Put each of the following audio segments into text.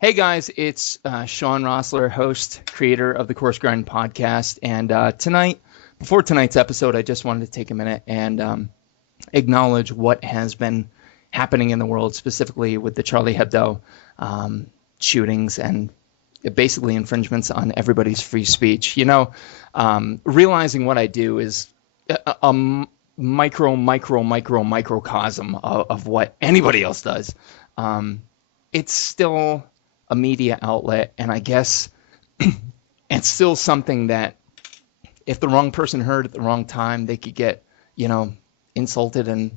Hey guys, it's Shawn Rosler, host, creator of the Coarse podcast. And before tonight's episode, I just wanted to take a minute and acknowledge what has been happening in the world, specifically with the Charlie Hebdo shootings and basically infringements on everybody's free speech. Realizing what I do is a microcosm of what anybody else does. It's still a media outlet, and I guess it's still something that if the wrong person heard at the wrong time, they could get, insulted and,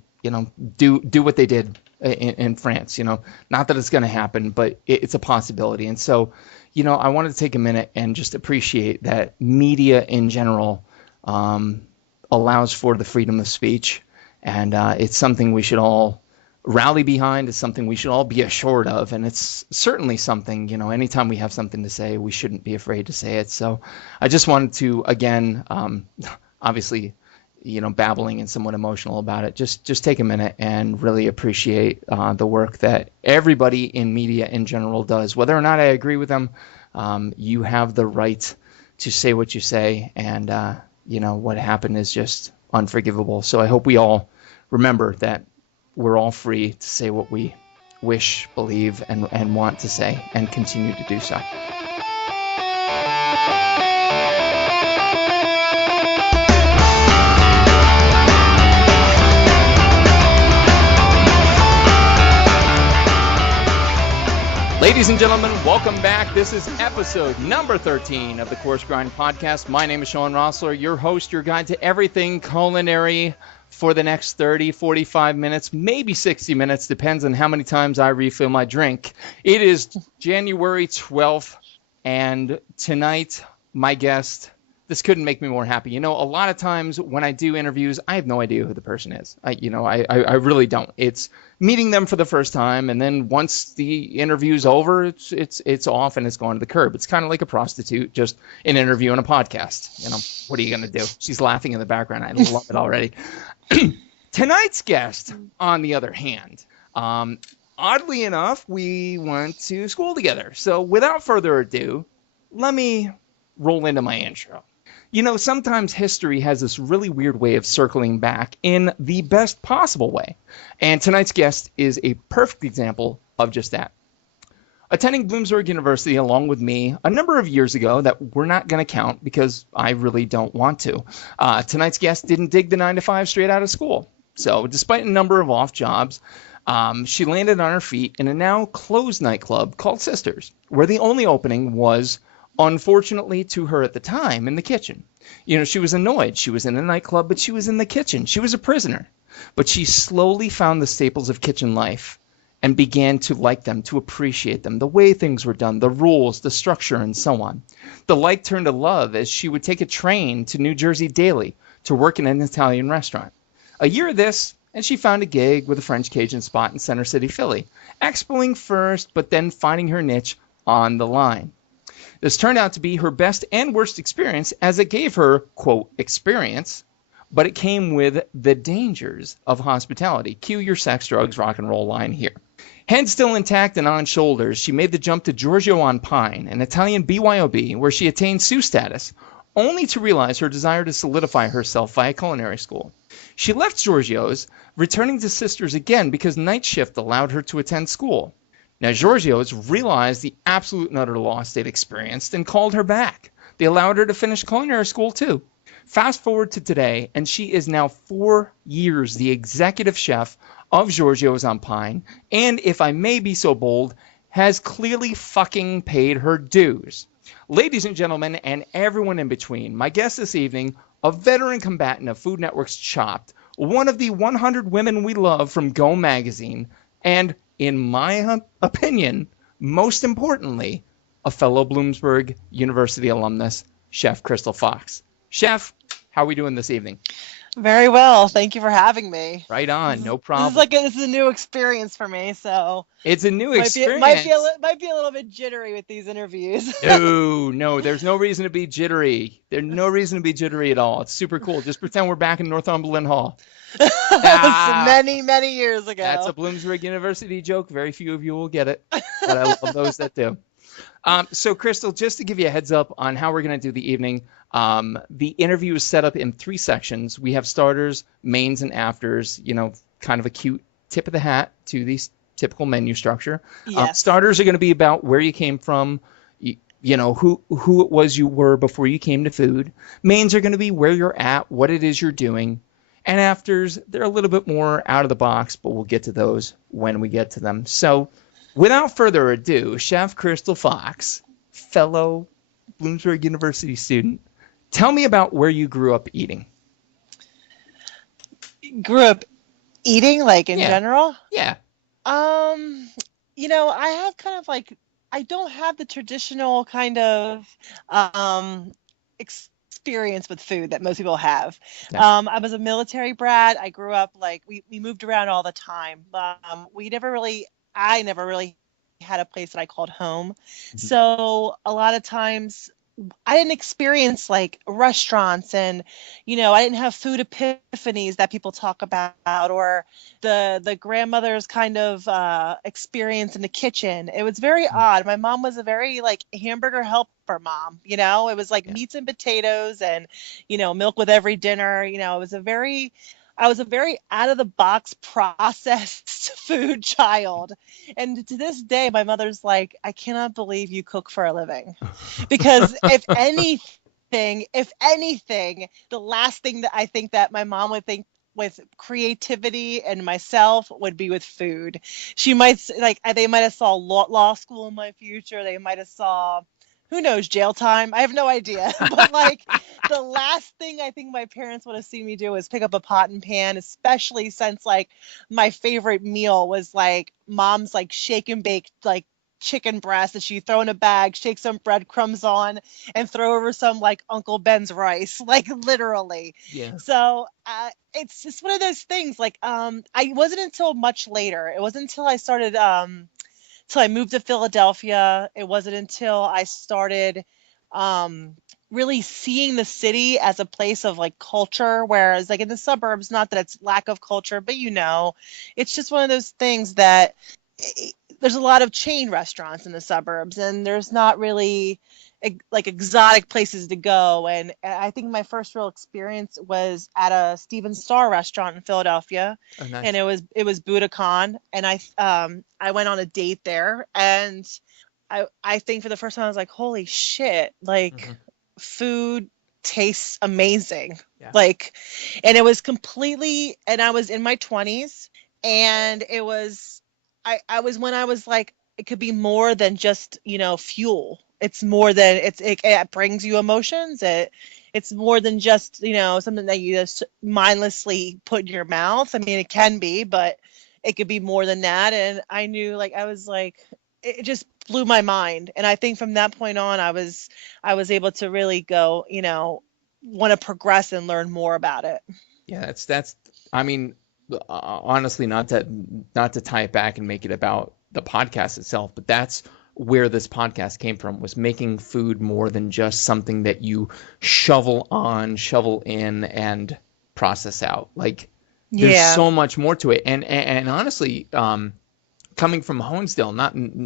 do what they did in France. Not that it's going to happen, but it's a possibility. And so, I wanted to take a minute and just appreciate that media in general allows for the freedom of speech, and it's something we should all rally behind. Is something we should all be assured of, and it's certainly something, anytime we have something to say, we shouldn't be afraid to say it. So I just wanted to, again, obviously, babbling and somewhat emotional about it, just take a minute and really appreciate the work that everybody in media in general does. Whether or not I agree with them, you have the right to say what you say, and what happened is just unforgivable. So I hope we all remember that we're all free to say what we wish, believe, and want to say, and continue to do so. Ladies and gentlemen, welcome back. This is episode number 13 of the Coarse Grind podcast. My name is Shawn Rosler, your host, your guide to everything culinary for the next 30, 45 minutes, maybe 60 minutes, depends on how many times I refill my drink. It is January 12th, and tonight, my guest, this couldn't make me more happy. A lot of times when I do interviews, I have no idea who the person is. I really don't. It's meeting them for the first time, and then once the interview's over, it's off and it's gone to the curb. It's kind of like a prostitute, just an interview on a podcast. What are you going to do? She's laughing in the background. I love it already. Tonight's guest, on the other hand, oddly enough, we went to school together. So without further ado, let me roll into my intro. Sometimes history has this really weird way of circling back in the best possible way. And tonight's guest is a perfect example of just that. Attending Bloomsburg University along with me a number of years ago that we're not going to count because I really don't want to. Tonight's guest didn't dig the 9-to-5 straight out of school. So despite a number of off jobs, she landed on her feet in a now closed nightclub called Sisters, where the only opening was, unfortunately to her at the time, in the kitchen. She was annoyed. She was in a nightclub, but she was in the kitchen. She was a prisoner. But she slowly found the staples of kitchen life and began to like them, to appreciate them, the way things were done, the rules, the structure, and so on. The like turned to love as she would take a train to New Jersey daily to work in an Italian restaurant. A year of this, and she found a gig with a French Cajun spot in Center City, Philly, expoing first, but then finding her niche on the line. This turned out to be her best and worst experience, as it gave her, quote, experience, but it came with the dangers of hospitality. Cue your sex, drugs, rock and roll line here. Head still intact and on shoulders, she made the jump to Giorgio on Pine, an Italian BYOB, where she attained Sue status, only to realize her desire to solidify herself via culinary school. She left Giorgio's, returning to Sisters again because night shift allowed her to attend school. Now, Giorgio's realized the absolute and utter loss they'd experienced and called her back. They allowed her to finish culinary school, too. Fast forward to today, and she is now 4 years the executive chef of Giorgio's on Pine, and if I may be so bold, has clearly fucking paid her dues. Ladies and gentlemen, and everyone in between, my guest this evening, a veteran combatant of Food Network's Chopped, one of the 100 women we love from Go Magazine, and, in my opinion, most importantly, a fellow Bloomsburg University alumnus, Chef Crystal Fox. Chef, how are we doing this evening? Very well. Thank you for having me. Right on, no This is problem. this is a new experience for me, so It's a new might be experience. might be a little bit jittery with these interviews. No, no, there's no reason to be jittery. There's no reason to be jittery at all. It's super cool. Just pretend we're back in Northumberland Hall. So Ah, many years that's a ago. Bloomsburg University joke. Very few of you will get it, but I love those that do. So, Crystal, just to give you a heads up on how we're going to do the evening, the interview is set up in three sections. We have starters, mains, and afters, kind of a cute tip of the hat to the typical menu structure. Yes. Starters are going to be about where you came from, who it was you were before you came to food. Mains are going to be where you're at, what it is you're doing. And afters, they're a little bit more out of the box, but we'll get to those when we get to them. So, without further ado, Chef Crystal Fox, fellow Bloomsburg University student, tell me about where you grew up eating. Grew up eating like in Yeah, general. yeah. Um, I have kind of I don't have the traditional kind of um experience with food that most people have. Yeah. I was a military brat. I grew up we moved around all the time. I never really had a place that I called home. Mhm. So a lot of times I didn't experience like restaurants and I didn't have food epiphanies that people talk about or the grandmother's kind of experience in the kitchen. It was very odd. My mom was a very like hamburger helper mom, it was like Yeah. meats and potatoes and milk with every dinner. I was a very out of the box processed food child. And to this day my mother's like, I cannot believe you cook for a living. Because if anything, the last thing that I think that my mom would think with creativity and myself would be with food. She might they might have saw law school in my future. They might have saw who knows, jail time. I have no idea. But like the last thing I think my parents would have seen me do was pick up a pot and pan, especially since like my favorite meal was like mom's like shake and bake like chicken breast that she throw in a bag, shake some breadcrumbs on, and throw over some like Uncle Ben's rice, like literally. Yeah. So it's just one of those things. Like I wasn't until much later. It wasn't until I started till I moved to Philadelphia. It wasn't until I started really seeing the city as a place of like culture, whereas like in the suburbs, not that it's lack of culture, but it's just one of those things that there's a lot of chain restaurants in the suburbs and there's not really like exotic places to go. And I think my first real experience was at a Steven Starr restaurant in Philadelphia, Oh, and nice. it was Budokan, and I went on a date there, and I think for the first time I was like, holy shit, like Hmm. food tastes amazing. Yeah. Like, and it was completely, and I was in my 20s, and it was I was when I was like, it could be more than just fuel. It's more than it brings you emotions. It's more than just something that you just mindlessly put in your mouth. I mean, it can be, but it could be more than that. And I knew, like, I was like, it just blew my mind. And I think from that point on, I was able to really go, want to progress and learn more about it. Yeah, that's I mean, honestly, not to tie it back and make it about the podcast itself, but that's where this podcast came from, was making food more than just something that you shovel on, shovel in, and process out. Like, there's Yeah. so much more to it. And honestly, coming from Honesdale,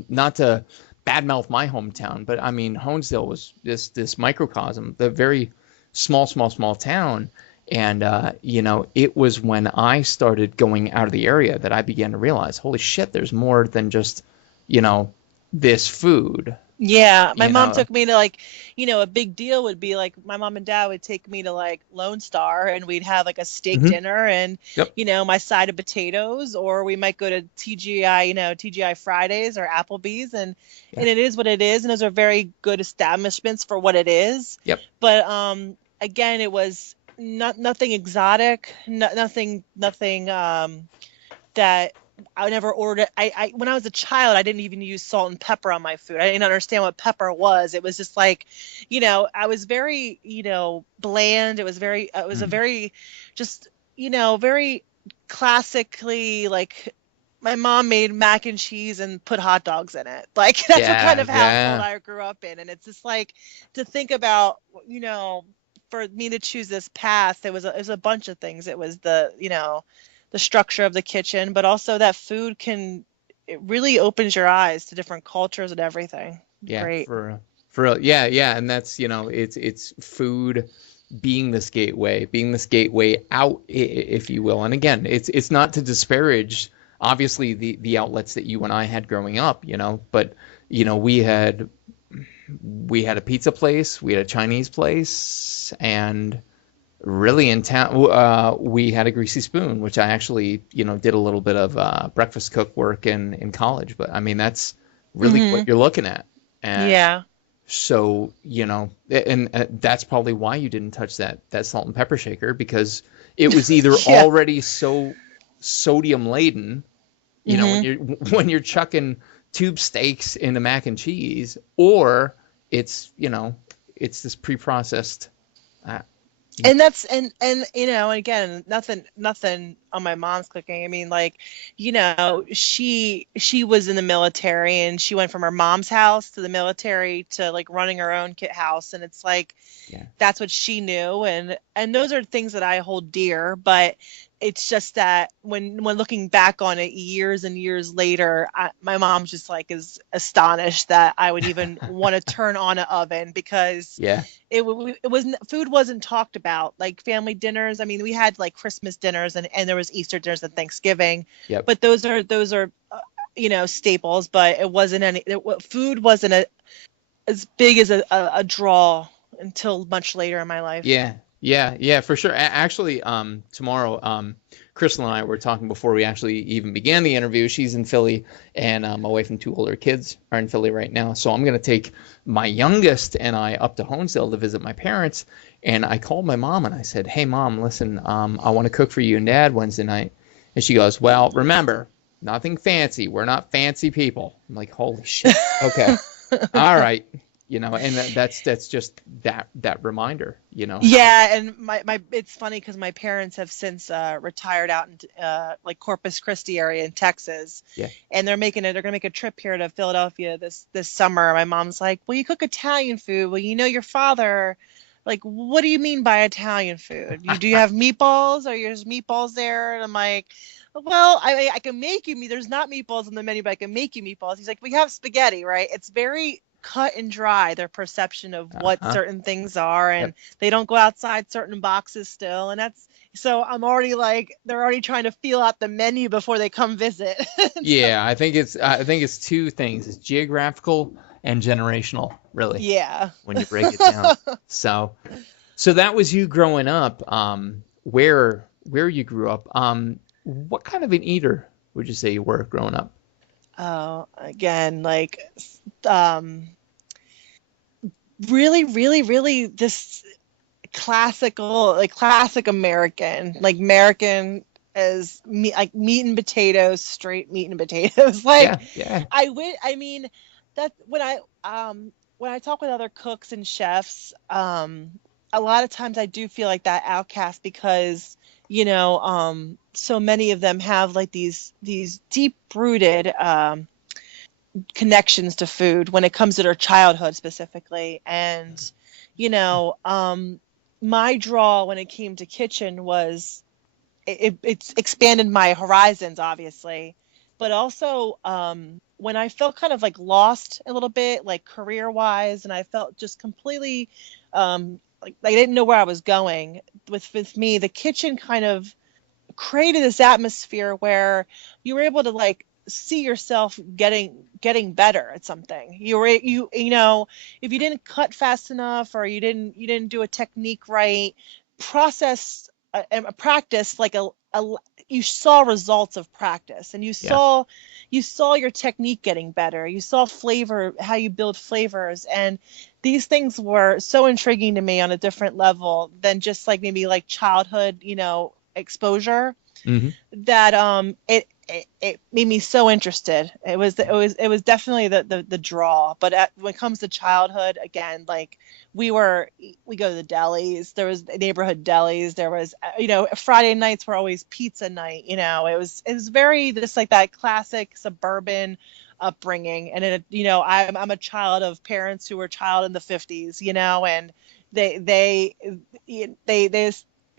not to badmouth my hometown, but I mean, Honesdale was this microcosm, the very small town. And it was when I started going out of the area that I began to realize, holy shit, there's more than just, you know, this food. Yeah, my You mom know. took me to like, a big deal would be like my mom and dad would take me to like Lone Star and we'd have like a steak Hmm. dinner and, Yep. my side of potatoes, or we might go to TGI, TGI Fridays or Applebee's, Yeah. and it is what it is. And those are very good establishments for what it is. Yep. But again, it was nothing exotic, nothing that I never ordered it. When I was a child, I didn't even use salt and pepper on my food. I didn't understand what pepper was. It was just like, I was very, bland. It was a Mm. very, just, very classically, like, my mom made mac and cheese and put hot dogs in it. Like, that's what kind Yeah, of household yeah. I grew up in. And it's just like, to think about, for me to choose this path, it was a bunch of things. It was the structure of the kitchen, but also that food it really opens your eyes to different cultures and everything. Yeah, Great. for real. Yeah, yeah, and that's, it's food being this gateway out, if you will. And again, it's not to disparage obviously the outlets that you and I had growing up, but we had a pizza place, we had a Chinese place, and really in town we had a Greasy Spoon, which I actually did a little bit of breakfast cook work in college. But I mean, that's really what Hmm. you're looking at. And Yeah. so and that's probably why you didn't touch that salt and pepper shaker, because it was either Yeah. already so sodium laden, when Hmm. you're chucking tube steaks into mac and cheese, or it's this pre-processed uh, And that's and again, nothing on my mom's cooking. I mean, like, she was in the military, and she went from her mom's house to the military to like running her own kit house, and it's like yeah. that's what she knew, and those are things that I hold dear. But it's just that when looking back on it years and years later, my mom just like is astonished that I would even want to turn on an oven, because Yeah. it wasn't, food wasn't talked about, like family dinners. I mean, we had like Christmas dinners, and there was Easter dinners and Thanksgiving, Yep. but those are staples. But food wasn't as big as a draw until much later in my life. Yeah. Yeah. Yeah. For sure. Actually, tomorrow, Crystal and I were talking before we actually even began the interview. She's in Philly, and my wife and two older kids are in Philly right now. So I'm going to take my youngest and I up to Honesdale to visit my parents. And I called my mom and I said, "Hey, Mom, listen, I want to cook for you and Dad Wednesday night." And she goes, "Well, remember, nothing fancy. We're not fancy people." I'm like, "Holy shit. Okay. All right." And that's just that reminder, how. Yeah, and my it's funny because my parents have since retired out in like Corpus Christi area in Texas, Yeah. and they're gonna make a trip here to Philadelphia this summer. My mom's like, "Well, you cook Italian food. Well, your father. Like, what do you mean by Italian food? Do you have meatballs? Are there's meatballs there?" And I'm like, "Well, I can make you meat. There's not meatballs on the menu, but I can make you meatballs." He's like, "We have spaghetti, right?" It's very cut and dry, their perception of what Uh-huh. certain things are, and Yep. they don't go outside certain boxes still. And that's so I'm already like, they're already trying to feel out the menu before they come visit. So, Yeah, I think it's two things. It's geographical and generational, really, yeah. when you break it down. So so that was you growing up. Where you grew up. What kind of an eater would you say you were growing up? Oh, again, like, um really, really, really this classic American, like American as meat, like meat and potatoes, straight meat and potatoes. Like, Yeah, yeah. I mean, that when I talk with other cooks and chefs, a lot of times I do feel like that outcast, because so many of them have like these deep rooted connections to food when it comes to their childhood specifically. And my draw when it came to kitchen was, it's expanded my horizons, obviously, but also when I felt kind of like lost a little bit, like career wise, and I felt just completely like I didn't know where I was going. With me, the kitchen kind of created this atmosphere where you were able to like see yourself getting better at something. If you didn't cut fast enough, or you didn't do a technique right, process and practice, like you saw results of practice, and Yeah. you saw your technique getting better, you saw flavor, how you build flavors. And these things were so intriguing to me on a different level than just like maybe like childhood exposure, Hmm. that it made me so interested. It was definitely the draw. But when it comes to childhood, again, like we go to the delis. There was neighborhood delis. There was Friday nights were always pizza night. It was very just like that classic suburban upbringing. And I'm a child of parents who were child in the 50s. And they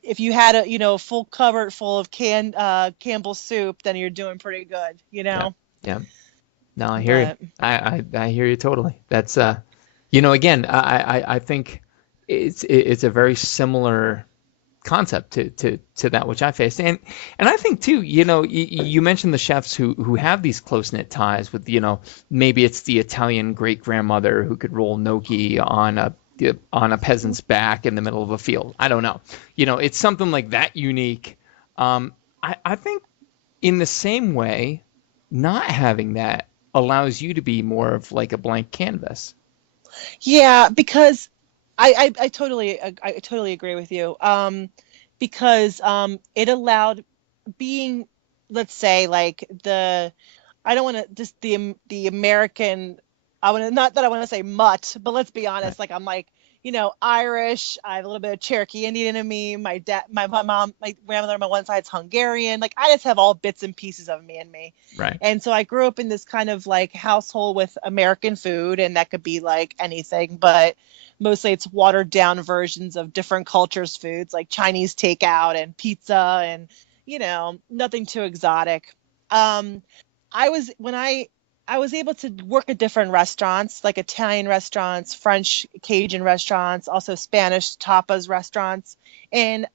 if you had a full cupboard full of Campbell's soup, then you're doing pretty good, Yeah. Yeah. No, I hear you. But I hear you totally. That's again, I think it's a very similar concept to that which I faced, and I think too. You mentioned the chefs who have these close knit ties with maybe it's the Italian great grandmother who could roll gnocchi on a peasant's back in the middle of a field. I don't know. It's something like that unique. I think in the same way, not having that allows you to be more of like a blank canvas. yeah, because I totally agree with you. Because it allowed being, let's say, like I don't want to just the American. I want to not that I want to say mutt, but let's be Right. honest. Like I'm like Irish. I have a little bit of Cherokee Indian in me. My mom, my grandmother on my one side's Hungarian. Like I just have all bits and pieces of me in me. Right. And so I grew up in this kind of like household with American food, and that could be like anything, but mostly it's watered down versions of different cultures' foods, like Chinese takeout and pizza, and nothing too exotic. Um, when I was able to work at different restaurants, like Italian restaurants, French Cajun restaurants, also Spanish tapas restaurants, and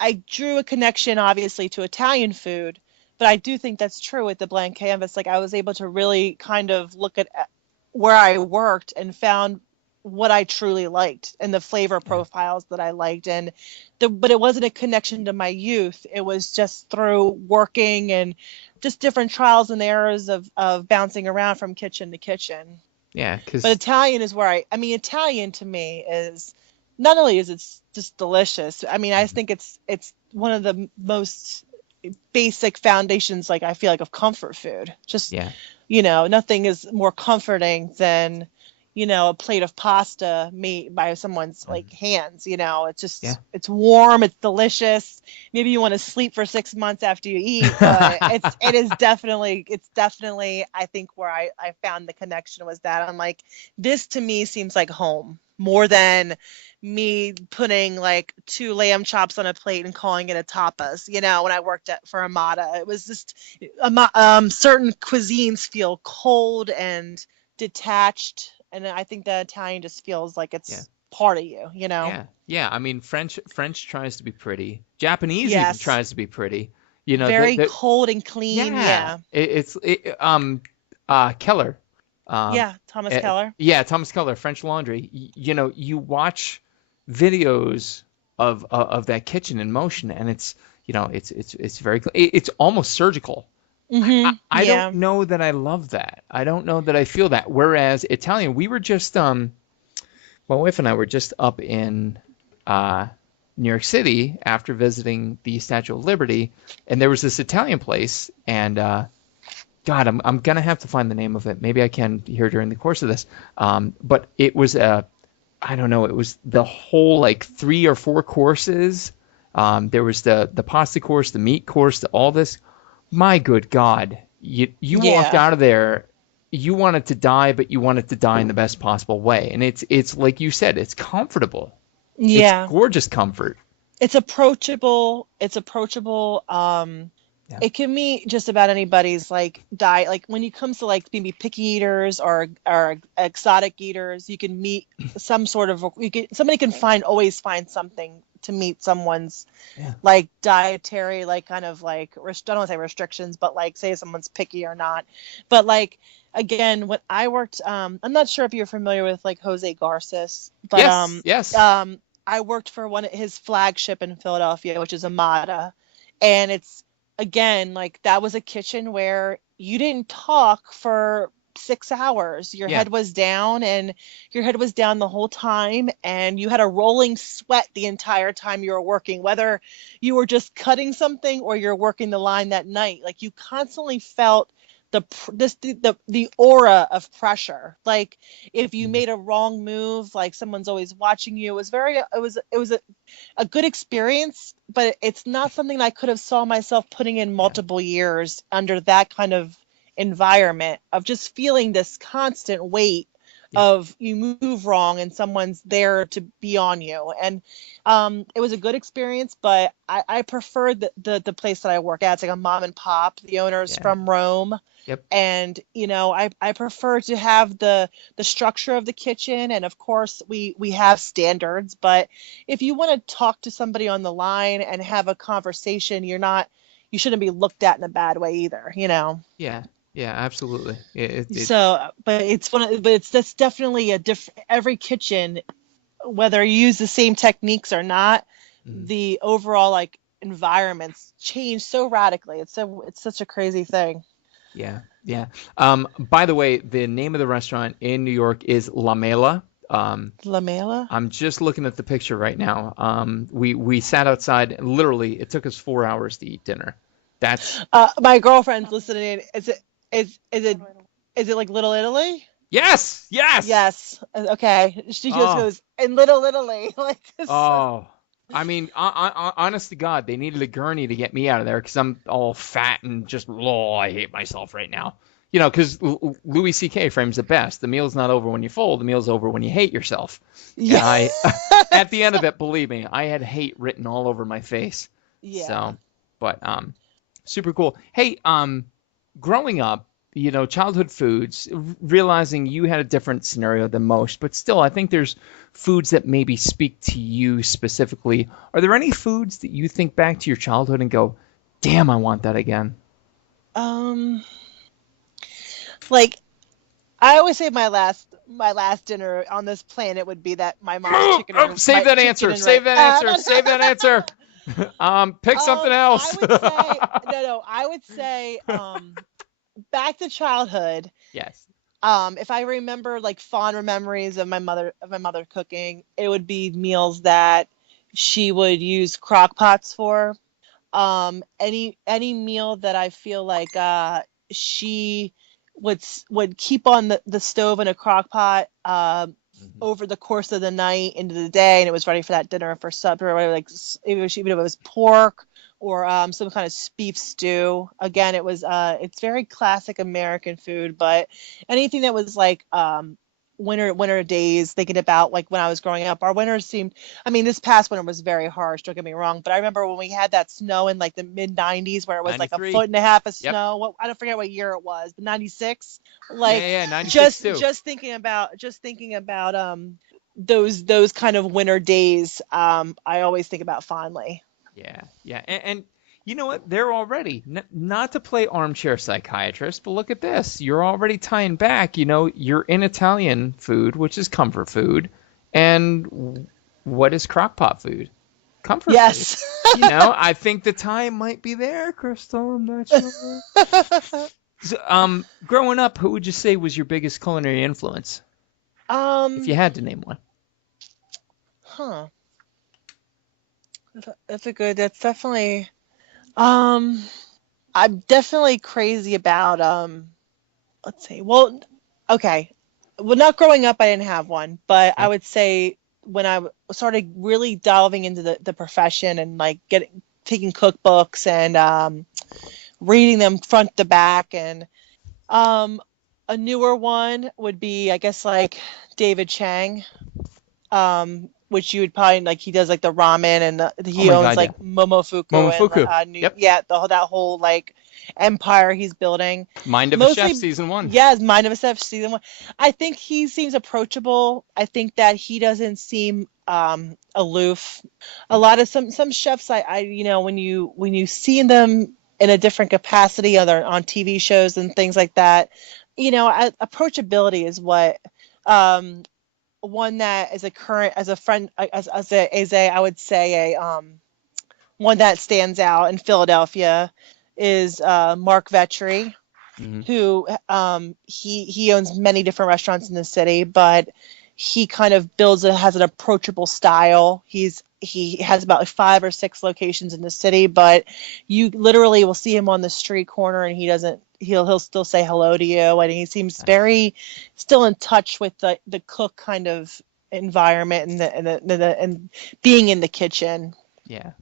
I drew a connection obviously to Italian food, but I do think that's true with the blank canvas. Like I was able to really kind of look at where I worked and found what I truly liked and the flavor Yeah. profiles that I liked. But it wasn't a connection to my youth. It was just through working and just different trials and errors of bouncing around from kitchen to kitchen. Yeah. But Because Italian is Italian to me is not only is it just delicious. I mean, I think it's one of the most basic foundations, like I feel like, of comfort food. Just, yeah. nothing is more comforting than, a plate of pasta made by someone's Mhm. like hands. It's Yeah. just it's warm, it's delicious. Maybe you want to sleep for 6 months after you eat, but it's definitely I think where I found the connection was that I'm like, this to me seems like home more than me putting like two lamb chops on a plate and calling it a tapas. When I worked for Amada, it was just certain cuisines feel cold and detached, and I think the Italian just feels like Yeah. it's part of you. Yeah. Yeah. I mean, French tries to be pretty. Japanese even Yes, tries to be pretty. You know, very cold and clean. yeah. Yeah, Keller. Um, yeah, Thomas Keller. yeah, Thomas Keller, French Laundry. You watch videos of that kitchen in motion, and it's very it's almost surgical. I don't Yeah. know that I love that. I don't know that I feel that. Whereas Italian, we were just my wife and I were just up in uh New York City after visiting the Statue of Liberty, and there was this Italian place, and God, I'm gonna have to find the name of it. Maybe I can here during the course of this. But it was I don't know. It was the whole like 3 or 4 courses. There was the pasta course, the meat course, all this. My good God, you walked Yeah. out of there. You wanted to die, but you wanted to die in the best possible way. And it's like you said, it's comfortable. It's Yeah. gorgeous comfort. It's approachable. It's approachable. Yeah. It can meet just about anybody's like diet. Like when it comes to like maybe picky eaters or exotic eaters, you can meet some sort of somebody can always find something to meet someone's Yeah. like dietary, like kind of like I don't want to say restrictions, but like say someone's picky or not. But like again, when I worked, I'm not sure if you're familiar with like Jose Garces, but Yes. Yes. I worked for one of his flagship in Philadelphia, which is Amada, and it's again like that was a kitchen where you didn't talk for 6 hours. Your Yeah. head was down, and your head was down the whole time, and you had a rolling sweat the entire time you were working, whether you were just cutting something or you're working the line that night. Like, you constantly felt the aura of pressure. Like, if you Mhm. made a wrong move, like someone's always watching you. It was a good experience, but it's not something I could have saw myself putting in Yeah. multiple years under that kind of environment of just feeling this constant weight Yeah. of you move wrong and someone's there to be on you. And it was a good experience, but I prefer the place that I work at. It's like a mom and pop. The owner's Yeah. from Rome. Yep. And I prefer to have the structure of the kitchen, and of course we have standards, but if you want to talk to somebody on the line and have a conversation, you shouldn't be looked at in a bad way either. Yeah. Yeah. Absolutely. It So, but that's definitely a different, every kitchen, whether you use the same techniques or not, mhm. the overall like environments change so radically. It's such a crazy thing. Yeah. Yeah. By the way, the name of the restaurant in New York is La Mela. Lamela? I'm just looking at the picture right now. We sat outside. Literally, it took us 4 hours to eat dinner. That's My girlfriend's listening. Is it like Little Italy? yes, yes. Yes. Okay. She just Oh, goes in Little Italy like this. oh. I mean, honest to God, they needed a gurney to get me out of there because I'm all fat and just, oh, I hate myself right now. Because Louis C.K. frames it best. The meal's not over when you full. The meal's over when you hate yourself. And Yeah. at the end of it, believe me, I had hate written all over my face. Yeah. So, but super cool. Hey, growing up, childhood foods, realizing you had a different scenario than most, but still, I think there's foods that maybe speak to you specifically. Are there any foods that you think back to your childhood and go, damn, I want that again? Um like I always say my last dinner on this planet would be that my mom's chicken Oh, and save my that chicken answer. and Save rice. that answer. No, Save that answer. Pick something I else. would say no. I would say back to childhood. Yes. If I remember like fond memories of my mother cooking, it would be meals that she would use crock pots for. Any meal that I feel like she would keep on the stove in a crock pot Mhm. over the course of the night into the day, and it was ready for that dinner for supper. Or like even if it was pork or some kind of beef stew. Again, it's very classic American food, but anything that was like winter days, thinking about like when I was growing up, our winters seemed, I mean, this past winter was very harsh, don't get me wrong, but I remember when we had that snow in like the mid 90s where it was like a 93. foot and a half of Yep. snow. I don't forget what year it was, but 96. Yeah, Like, yeah, 96 just too. thinking about those kind of winter days, I always think about fondly. Yeah, yeah. And you know what? They're already, not to play armchair psychiatrist, but look at this. You're already tying back, you're in Italian food, which is comfort food. And what is crockpot food? Comfort food. Yes. I think the time might be there, Crystal. I'm not sure. So, growing up, who would you say was your biggest culinary influence, if you um had to name one? huh that's definitely um I'm definitely crazy about let's see. Well, okay. Well, not growing up, I didn't have one, but I Yep. would say when I started really delving into the profession and like taking cookbooks and reading them front to back, and um, a newer one would be, I guess, like David Chang, which you would probably like. He does like the ramen, and Oh he my owns God, yeah. like Momofuku and Momofuku. Yep. yeah, that whole like empire he's building. Mind of a Chef Mostly, season one. yeah, Mind of a Chef season one. I think he seems approachable. I think that he doesn't seem aloof. A lot of some chefs, when you see them in a different capacity, other on TV shows and things like that, approachability is what um one that is a current as a friend as a I would say a one that stands out in Philadelphia is Mark Vetri. Mhm. who he owns many different restaurants in the city, but he kind of has an approachable style. He has about like 5 or 6 locations in the city, but you literally will see him on the street corner and he'll still say hello to you, and he seems very still in touch with the cook kind of environment and being in the kitchen. Yeah.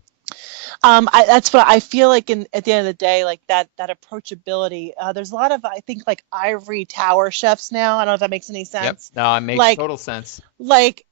That's what I feel like at the end of the day, like that approachability. There's a lot of, I think, like ivory tower chefs now. I don't know if that makes any Yep. sense. No, it makes Like, total sense.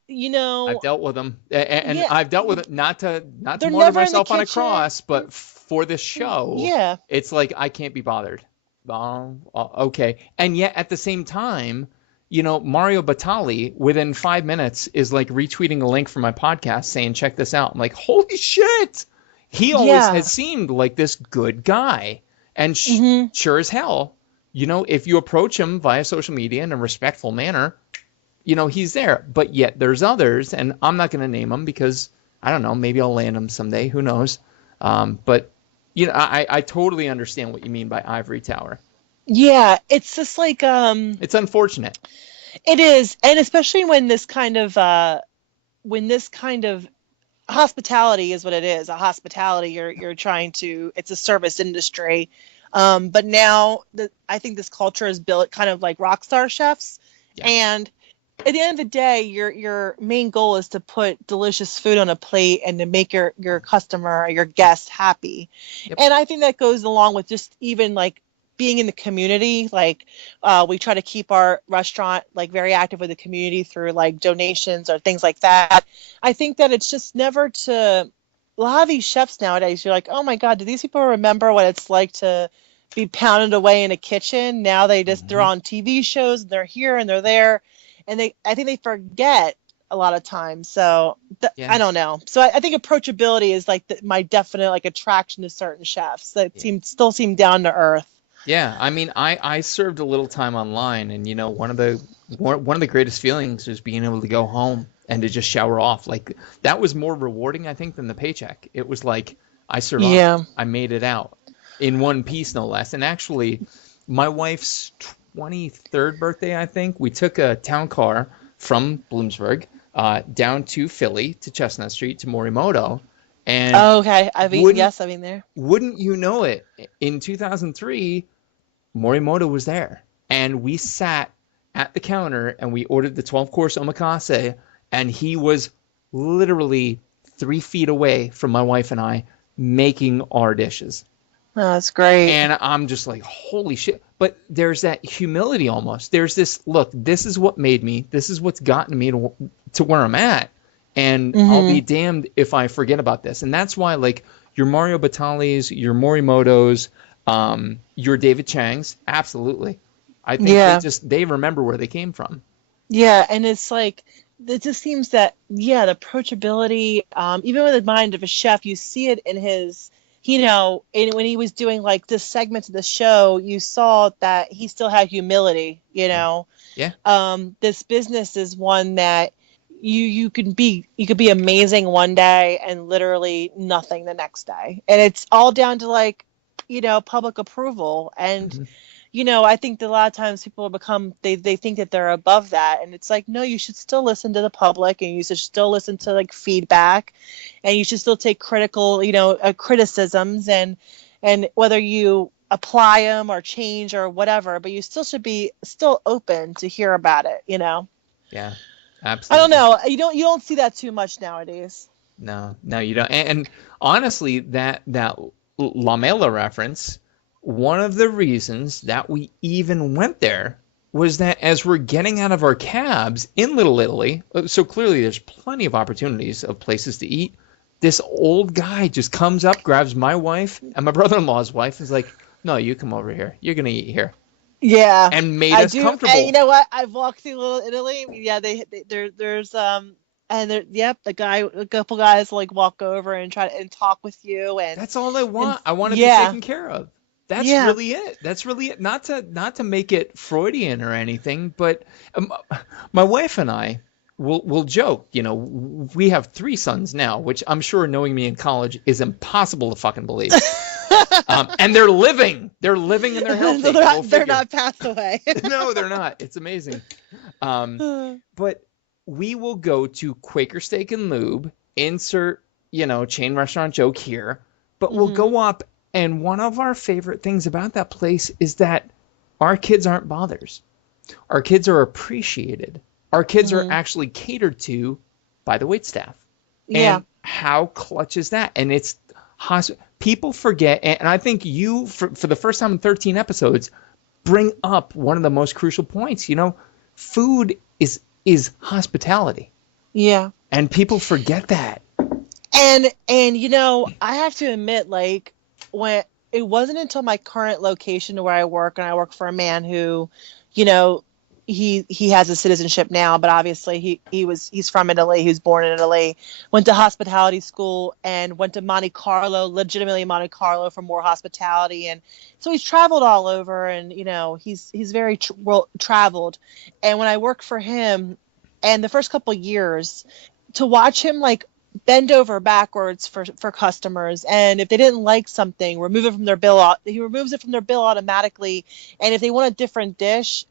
you I've dealt with them, and yeah, I've dealt with it not to they're martyr never in the myself on a kitchen. cross, but for this show, Yeah, it's like I can't be bothered. Okay, and yet at the same time, Mario Batali within 5 minutes is like retweeting a link from my podcast saying, "Check this out." I'm like, "Holy shit!" He always yeah. has seemed like this good guy, and hmm sure as hell, if you approach him via social media in a respectful manner, he's there. But yet there's others, and I'm not going to name them because I don't know, maybe I'll land them someday. Who knows? But I totally understand what you mean by ivory tower. Yeah, it's just like It's unfortunate. it is, and especially when this kind of hospitality is what it is. A hospitality, you're trying to. It's a service industry, but now I think this culture is built kind of like rock star chefs, Yeah. and at the end of the day, your main goal is to put delicious food on a plate and to make your customer or your guest happy. Yep. And I think that goes along with just even like being in the community. Like we try to keep our restaurant like very active with the community through like donations or things like that. I think that it's just never to a lot of these chefs nowadays, you're like, oh my God, do these people remember what it's like to be pounded away in a kitchen? Now they're on TV shows and they're here and they're there, and I think they forget a lot of times. So Yeah. I don't know. So I think approachability is like my definite like attraction to certain chefs that still seem down to earth. Yeah, I mean, I served a little time online, and one of the greatest feelings was being able to go home and to just shower off. Like that was more rewarding, I think, than the paycheck. It was like I survived. Yeah. I made it out in one piece, no less. And actually, my wife's 23rd birthday, I think, we took a town car from Bloomsburg down to Philly to Chestnut Street to Morimoto. And Oh, okay. I've been there. wouldn't you know it, in 2003, Morimoto was there, and we sat at the counter and we ordered the 12-course omakase, and he was literally 3 feet away from my wife and I making our dishes. Oh, that's great. And I'm just like, holy shit. But there's that humility almost. There's this, look, this is what made me, this is what's gotten me to where I'm at. And I'll be damned if I forget about this. And that's why, like, your Mario Batali's, your Morimoto's, your David Chang's, absolutely. I think they remember where they came from. Yeah, and it's like it just seems that the approachability, even with the mind of a chef, you see it in his, when he was doing like this segment of the show, you saw that he still had humility. Yeah. This business is one that you could be amazing one day and literally nothing the next day, and it's all down to like public approval. And I think that a lot of times people they think that they're above that, and it's like, no, you should still listen to the public, and you should still listen to like feedback, and you should still take critical criticisms, and whether you apply them or change or whatever, but you still should be still open to hear about it. Yeah. I Absolutely. don't know. You don't see that too much nowadays. No, you don't. And honestly, that Lamela reference, one of the reasons that we even went there was that as we're getting out of our cabs in Little Italy, so clearly there's plenty of opportunities of places to eat. This old guy just comes up, grabs my wife and my brother-in-law's wife, and is like, "No, you come over here. You're gonna eat here." Yeah, And made I us do. comfortable. And you know what? I've walked through Little Italy. Yeah, there's and a couple guys like walk over and try to talk with you, and That's all I want. I want to be yeah, taken care of. That's yeah. really it. That's really it. Not to make it Freudian or anything, but my wife and I will joke. We have 3 sons now, which I'm sure, knowing me in college, is impossible to fucking believe. And they're living. They're living and they're healthy. So Go they're figure. not passed away. No, they're not. It's amazing. But we will go to Quaker Steak and Lube, insert, chain restaurant joke here, but we'll go up, and one of our favorite things about that place is that our kids aren't bothers. Our kids are appreciated. Our kids are actually catered to by the waitstaff. Yeah. And how clutch is that? And it's people forget, and I think you, for the first time in 13 episodes, bring up one of the most crucial points. Food is hospitality. Yeah. And people forget that. And I have to admit, like, when it wasn't until my current location where I work, and I work for a man who, he has a citizenship now, but obviously he's from Italy. He was born in Italy, went to hospitality school, and went to Monte Carlo, legitimately Monte Carlo, for more hospitality. And so he's traveled all over, and he's very well traveled. And when I worked for him, and the first couple years, to watch him like bend over backwards for customers, and if they didn't like something, remove it from their bill. He removes it from their bill automatically, and if they want a different dish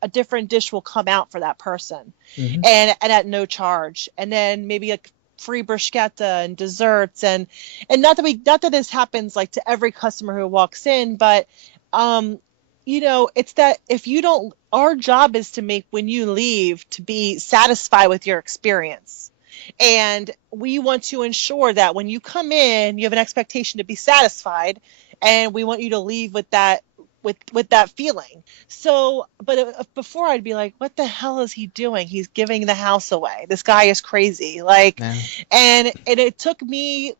will come out for that person, and at no charge. And then maybe a free bruschetta and desserts, and not that this happens like to every customer who walks in, but it's that if you don't, our job is to make, when you leave, to be satisfied with your experience. And we want to ensure that when you come in, you have an expectation to be satisfied, and we want you to leave with that feeling. So, but before, I'd be like, what the hell is he doing? He's giving the house away. This guy is crazy. Like, and it took me,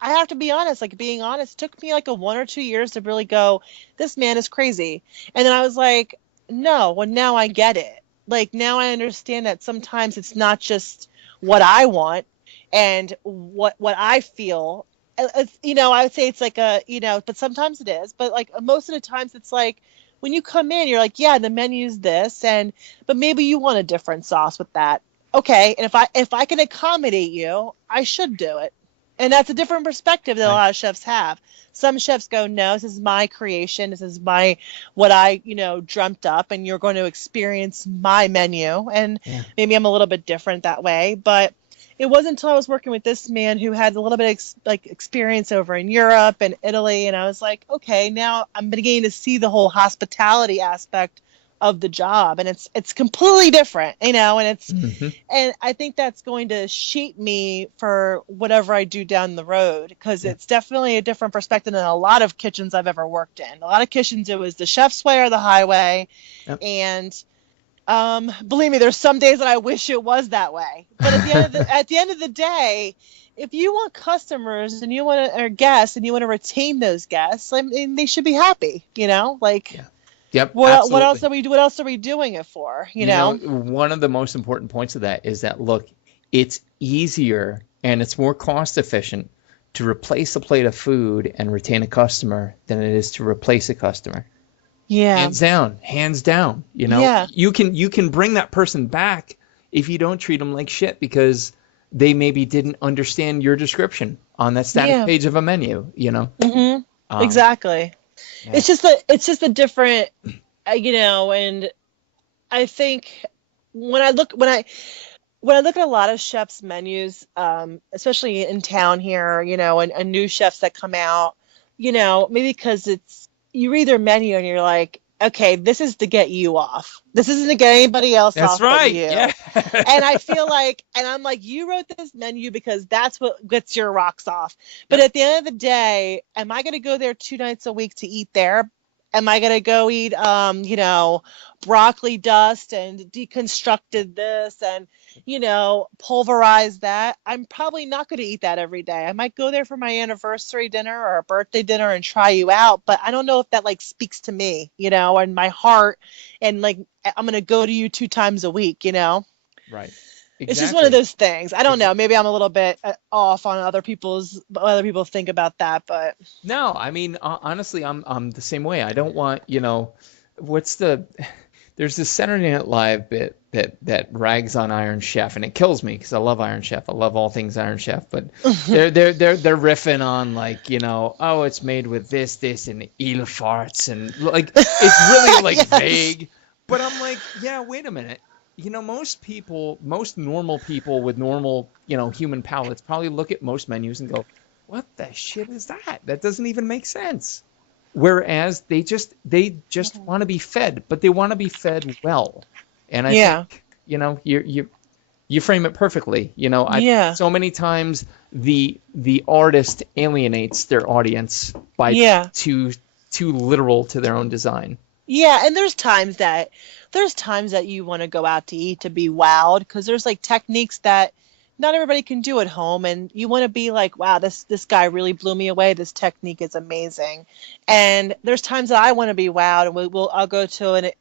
I have to be honest, like, being honest, it took me like 1 or 2 years to really go, this man is crazy. And then I was like, no, well, now I get it. Like, now I understand that sometimes it's not just what I want and what I feel. I would say it's like but sometimes it is. But like most of the times, it's like when you come in, you're like, yeah, the menu's this, but maybe you want a different sauce with that. Okay, and if I can accommodate you, I should do it. And that's a different perspective that a lot of chefs have. Some chefs go, no, this is my creation. This is what I, dreamt up, and you're going to experience my menu. And maybe I'm a little bit different that way. But it wasn't until I was working with this man who had a little bit of experience over in Europe and Italy. And I was like, okay, now I'm beginning to see the whole hospitality aspect of the job, and it's completely different, and and I think that's going to shape me for whatever I do down the road, because it's definitely a different perspective than a lot of kitchens I've ever worked in. A lot of kitchens, it was the chef's way or the highway, and believe me, there's some days that I wish it was that way. But at the end of the day, if you want customers and you want or guests and you want to retain those guests, I mean, they should be happy, Yep. What absolutely. else are we doing it for? You know? One of the most important points of that is that, look, it's easier and it's more cost efficient to replace a plate of food and retain a customer than it is to replace a customer. Yeah. Hands down. Yeah. You can bring that person back if you don't treat them like shit because they maybe didn't understand your description on that static page of a menu. Mm-hmm. Exactly. Yeah. It's just a different, and I think when I look at a lot of chefs' menus, especially in town here, and new chefs that come out, maybe because you read their menu and you're like, okay, this is to get you off. This isn't to get anybody else off. That's right. But you. Yeah. And I feel like, and I'm like, you wrote this menu because that's what gets your rocks off. But at the end of the day, am I going to go there 2 nights a week to eat there? Am I going to go eat, broccoli dust and deconstructed this and, pulverized that? I'm probably not going to eat that every day. I might go there for my anniversary dinner or a birthday dinner and try you out, but I don't know if that speaks to me, and my heart, and I'm going to go to you 2 times a week, Right. Exactly. It's just one of those things. I don't know. Maybe I'm a little bit off on other people think about that, but no, I mean, honestly, I'm the same way. I don't want, what's the there's this Saturday Night Live bit that rags on Iron Chef, and it kills me because I love Iron Chef. I love all things Iron Chef, but they're riffing on like, oh, it's made with this and eel farts, and like it's really like Yes. vague. But I'm like, yeah, wait a minute. Most normal people with normal, human palates probably look at most menus and go, what the shit is that? That doesn't even make sense. Whereas they just want to be fed, but they want to be fed well. And I think, you frame it perfectly. Yeah. So many times the artist alienates their audience by too literal to their own design. Yeah, and there's times that you want to go out to eat to be wowed, because there's like techniques that not everybody can do at home, and you want to be like, wow, this guy really blew me away. This technique is amazing. And there's times that I want to be wowed, and I'll go to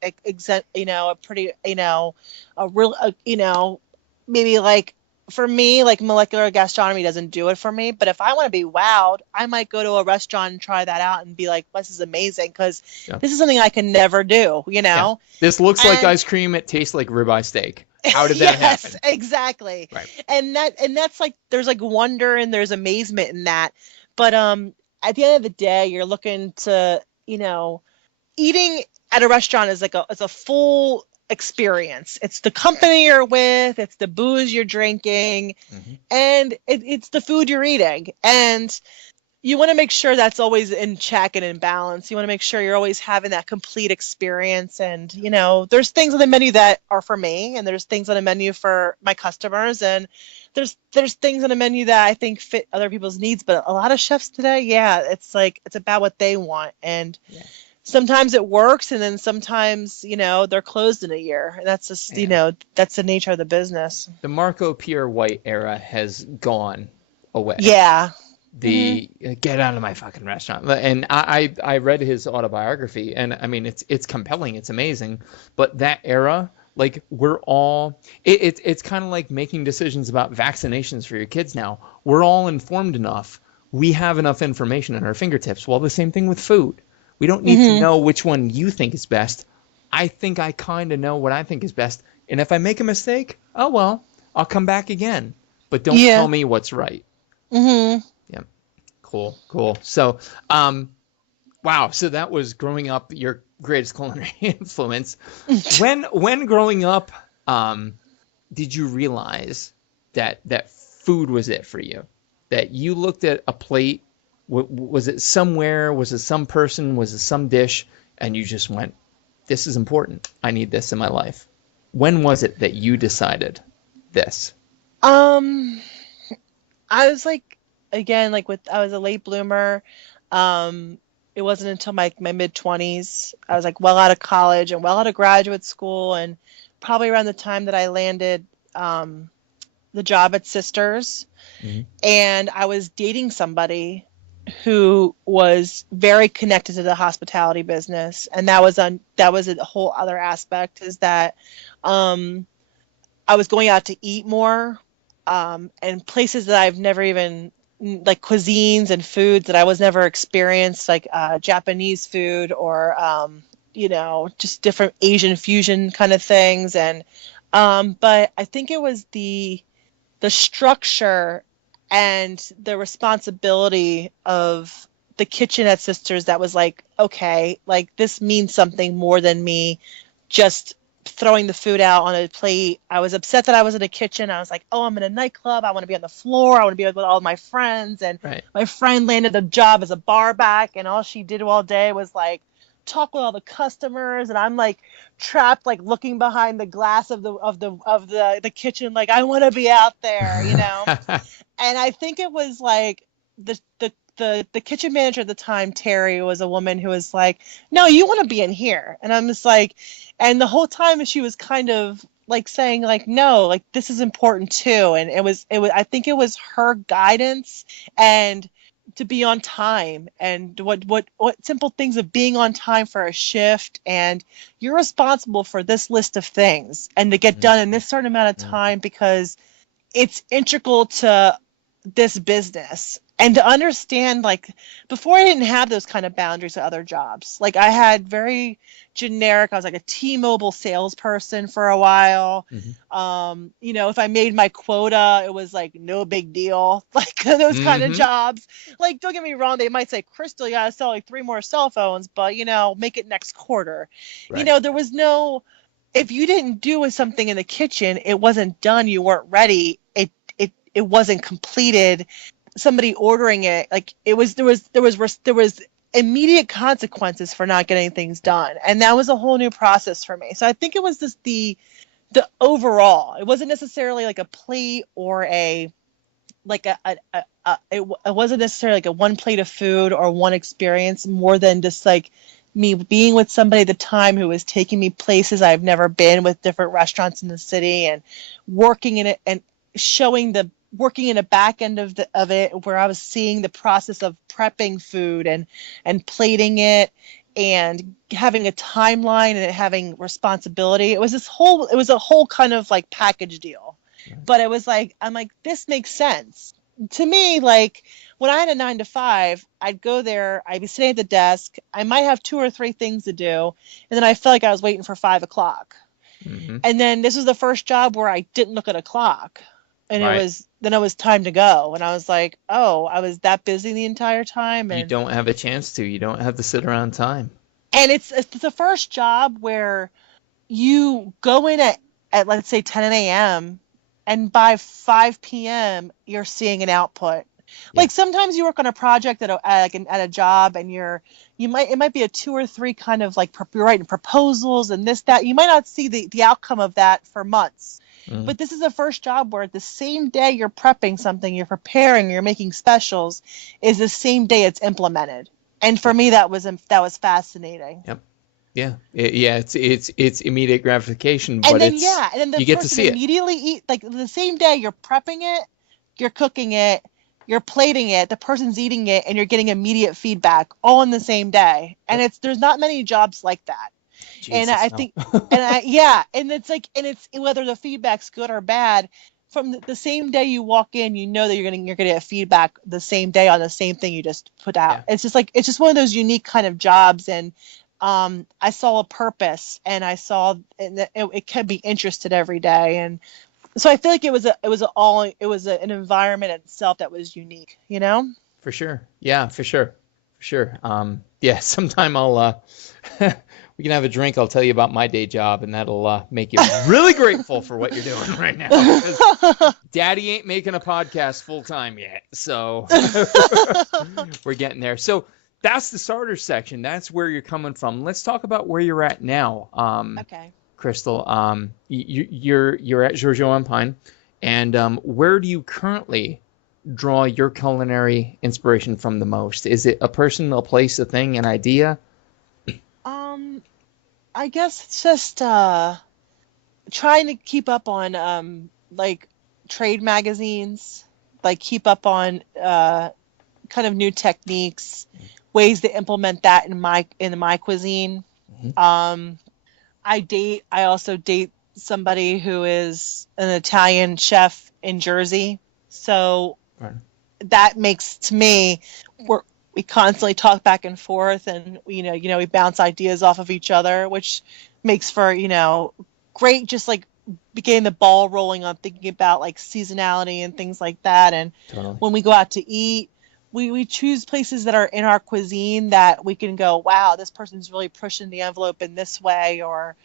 maybe like, for me, like molecular gastronomy doesn't do it for me. But if I want to be wowed, I might go to a restaurant and try that out and be like, this is amazing, because this is something I can never do, Yeah. This looks like ice cream. It tastes like ribeye steak. How did that happen? Yes, exactly. Right. And that's like, there's like wonder and there's amazement in that. But at the end of the day, you're looking to, eating at a restaurant is like it's a full experience. It's the company you're with, it's the booze you're drinking, and it's the food you're eating. And you want to make sure that's always in check and in balance. You want to make sure you're always having that complete experience. And, there's things on the menu that are for me, and there's things on the menu for my customers, and there's things on the menu that I think fit other people's needs. But a lot of chefs today, it's like, it's about what they want. And sometimes it works, and then sometimes, they're closed in a year. And that's just, that's the nature of the business. The Marco Pierre White era has gone away. Yeah. Get out of my fucking restaurant. And I read his autobiography, and I mean, it's compelling, it's amazing. But that era, like, we're all, it's kind of like making decisions about vaccinations for your kids now. We're all informed enough. We have enough information at our fingertips. Well, the same thing with food. We don't need to know which one you think is best. I think I kind of know what I think is best. And if I make a mistake, oh well, I'll come back again. But don't tell me what's right. Yeah. Cool. So, wow. So that was growing up, your greatest culinary influence. When growing up, did you realize that food was it for you? That you looked at a plate, was it somewhere, was it some person, was it some dish, and you just went, this is important. I need this in my life. When was it that you decided this? I was like, again, like I was a late bloomer. It wasn't until my mid-20s. I was like well out of college and well out of graduate school, and probably around the time that I landed the job at Sisters. And I was dating somebody who was very connected to the hospitality business, and that was a whole other aspect, is that I was going out to eat more, and places that I've never even, like cuisines and foods that I was never experienced, like Japanese food or just different Asian fusion kind of things. And but I think it was the structure and the responsibility of the kitchen at Sisters that was like, okay, like this means something more than me just throwing the food out on a plate. I was upset that I was in a kitchen. I was like, oh, I'm in a nightclub. I want to be on the floor. I want to be with all my friends. And my friend landed a job as a bar back, and all she did all day was like talk with all the customers, and I'm like trapped, like looking behind the glass of the kitchen, like I want to be out there, And I think it was like the kitchen manager at the time, Terry, was a woman who was like, no, you want to be in here. And I'm just like, and the whole time she was kind of like saying like, no, like this is important too. And it was I think it was her guidance and to be on time, and what simple things of being on time for a shift, and you're responsible for this list of things and to get done in this certain amount of time because it's integral to this business. And to understand, like, before I didn't have those kind of boundaries at other jobs. Like, I had very generic, I was like a T-Mobile salesperson for a while. Mm-hmm. If I made my quota, it was like no big deal. Like those kind of Mm-hmm. jobs. Like, don't get me wrong, they might say, Crystal, you gotta sell like 3 more cell phones, but make it next quarter. Right. There was no, if you didn't do something in the kitchen, it wasn't done, you weren't ready, it wasn't completed. Somebody ordering it, like there was immediate consequences for not getting things done, and that was a whole new process for me. So I think it was just the overall. It wasn't necessarily like a plate or a like it wasn't necessarily like a one plate of food or one experience, more than just like me being with somebody at the time who was taking me places I've never been, with different restaurants in the city, and working in it and working in a back end of it, where I was seeing the process of prepping food and plating it and having a timeline and having responsibility. It was a whole kind of like package deal. Right. But it was like, I'm like, this makes sense to me. Like, when I had a 9 to 5, I'd go there, I'd be sitting at the desk, I might have 2 or 3 things to do, and then I felt like I was waiting for 5 o'clock. Mm-hmm. And then this was the first job where I didn't look at a clock. And Right. it was time to go. And I was like, oh, I was that busy the entire time. You don't have a chance to. You don't have to sit around time. And it's the first job where you go in at let's say 10 a.m. and by 5 p.m. you're seeing an output. Yeah. Like, sometimes you work on a project at a job, and it might be a 2 or 3 kind of like you're writing proposals and this, that. You might not see the outcome of that for months. Mm-hmm. But this is the first job where the same day you're prepping something, you're preparing, you're making specials, is the same day it's implemented. And for me, that was fascinating. Yep. Yeah. It's immediate gratification, but and then the you get to person see it. immediately eat, like, the same day you're prepping it, you're cooking it, you're plating it, the person's eating it, and you're getting immediate feedback all in the same day. And there's not many jobs like that. Jesus, and I no. think, and it's like, and it's whether the feedback's good or bad, from the same day you walk in, that you're gonna get feedback the same day on the same thing you just put out. Yeah. It's just one of those unique kind of jobs, and I saw a purpose, and I saw it can be interested every day, and so I feel like it was an environment itself that was unique, For sure. Yeah, for sure. Sometime I'll we can have a drink. I'll tell you about my day job, and that'll make you really grateful for what you're doing right now. 'Cause Daddy ain't making a podcast full time yet, so we're getting there. So that's the starter section. That's where you're coming from. Let's talk about where you're at now. Okay. Crystal, you're at Giorgio on Pine, and where do you currently draw your culinary inspiration from the most? Is it a person, a place, a thing, an idea? I guess it's just trying to keep up on like trade magazines, like keep up on kind of new techniques, ways to implement that in my cuisine. Mm-hmm. I also date somebody who is an Italian chef in Jersey. So Right. that makes, to me, we constantly talk back and forth, and we bounce ideas off of each other, which makes for, great, just like getting the ball rolling on thinking about like seasonality and things like that. And Totally. when we go out to eat, we choose places that are in our cuisine that we can go, wow, this person's really pushing the envelope in this way, or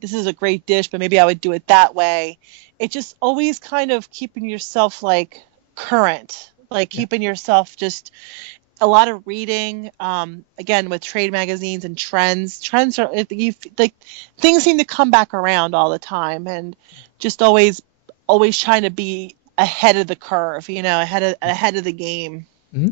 this is a great dish, but maybe I would do it that way. It's just always kind of keeping yourself like current, like keeping yourself just a lot of reading, again, with trade magazines and trends are like, things seem to come back around all the time, and just always trying to be ahead of the curve, ahead of the game. Mm-hmm.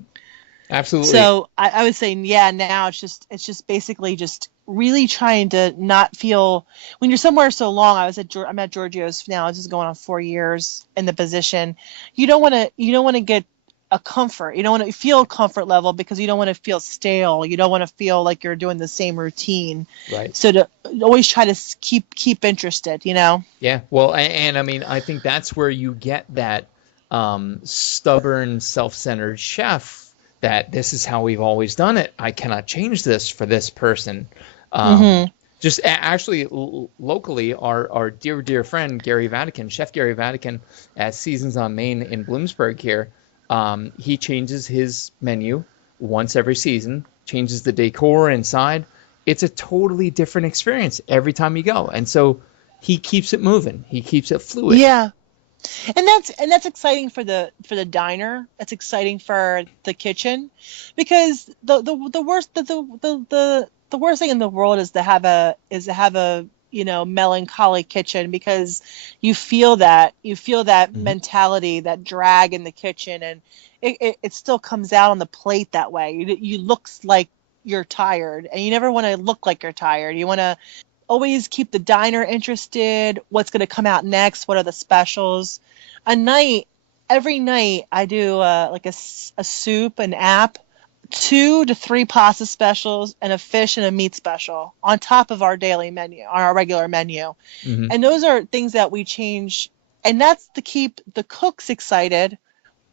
Absolutely. So I would say, now it's just basically just really trying to not feel, when you're somewhere so long. I'm at Giorgio's now. This is going on 4 years in the position. You don't want to get a comfort. You don't want to feel a comfort level, because you don't want to feel stale. You don't want to feel like you're doing the same routine. Right. So to always try to keep interested, Yeah. Well, and I mean, I think that's where you get that stubborn, self-centered chef that this is how we've always done it. I cannot change this for this person. Um, Mm-hmm. just actually locally, our dear friend Gary Vatican, Chef Gary Vatican, at Seasons on Main in Bloomsburg here, he changes his menu once every season, changes the decor inside. It's a totally different experience every time you go, and so he keeps it moving. He keeps it fluid. Yeah. And that's exciting for the diner. That's exciting for the kitchen, because the worst thing in the world is to have a melancholy kitchen, because you feel that Hmm. mentality, that drag in the kitchen, and it still comes out on the plate that way. You looks like you're tired, and you never want to look like you're tired. You want to always keep the diner interested. What's going to come out next? What are the specials? A night, every night, I do like a soup, an app, 2 to 3 pasta specials, and a fish and a meat special on top of our daily menu, on our regular menu. Hmm. And those are things that we change. And that's to keep the cooks excited,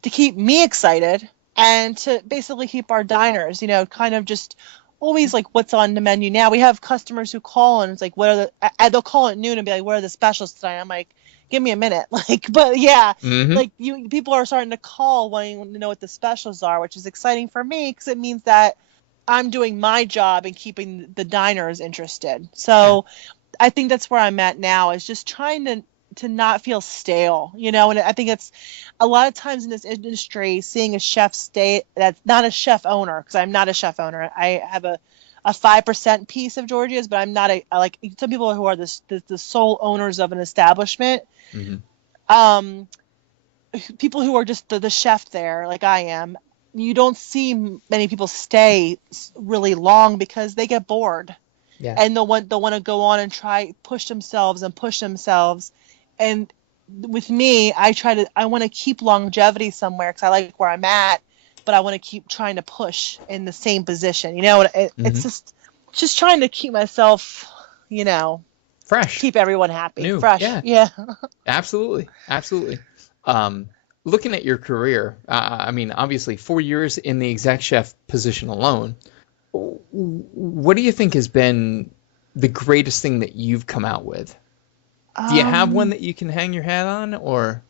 to keep me excited, and to basically keep our diners, kind of just always like, what's on the menu now. We have customers who call, and it's like, what are they'll call at noon and be like, what are the specials tonight? I'm like, give me a minute. Like, but yeah, Hmm. like people are starting to call wanting to know what the specials are, which is exciting for me, because it means that I'm doing my job and keeping the diners interested. Yeah. So I think that's where I'm at now, is just trying to not feel stale, and I think it's a lot of times in this industry, seeing a chef stay that's not a chef owner, because I'm not a chef owner. I have a 5% piece of Georgia's, but I'm not I like some people who are the sole owners of an establishment. Hmm. Um, People who are just the chef there, like I am, you don't see many people stay really long, because they get bored, Yeah. and they'll want to go on and try push themselves. And with me, I want to keep longevity somewhere, because I like where I'm at, but I want to keep trying to push in the same position. Hmm. It's just trying to keep myself, you know Fresh, keep everyone happy, new. fresh. Yeah. Yeah. Absolutely, absolutely. Um, Looking at your career, I mean, obviously, 4 years in the exec chef position alone. What do you think has been the greatest thing that you've come out with? Do you have one um that you can hang your hat on, or?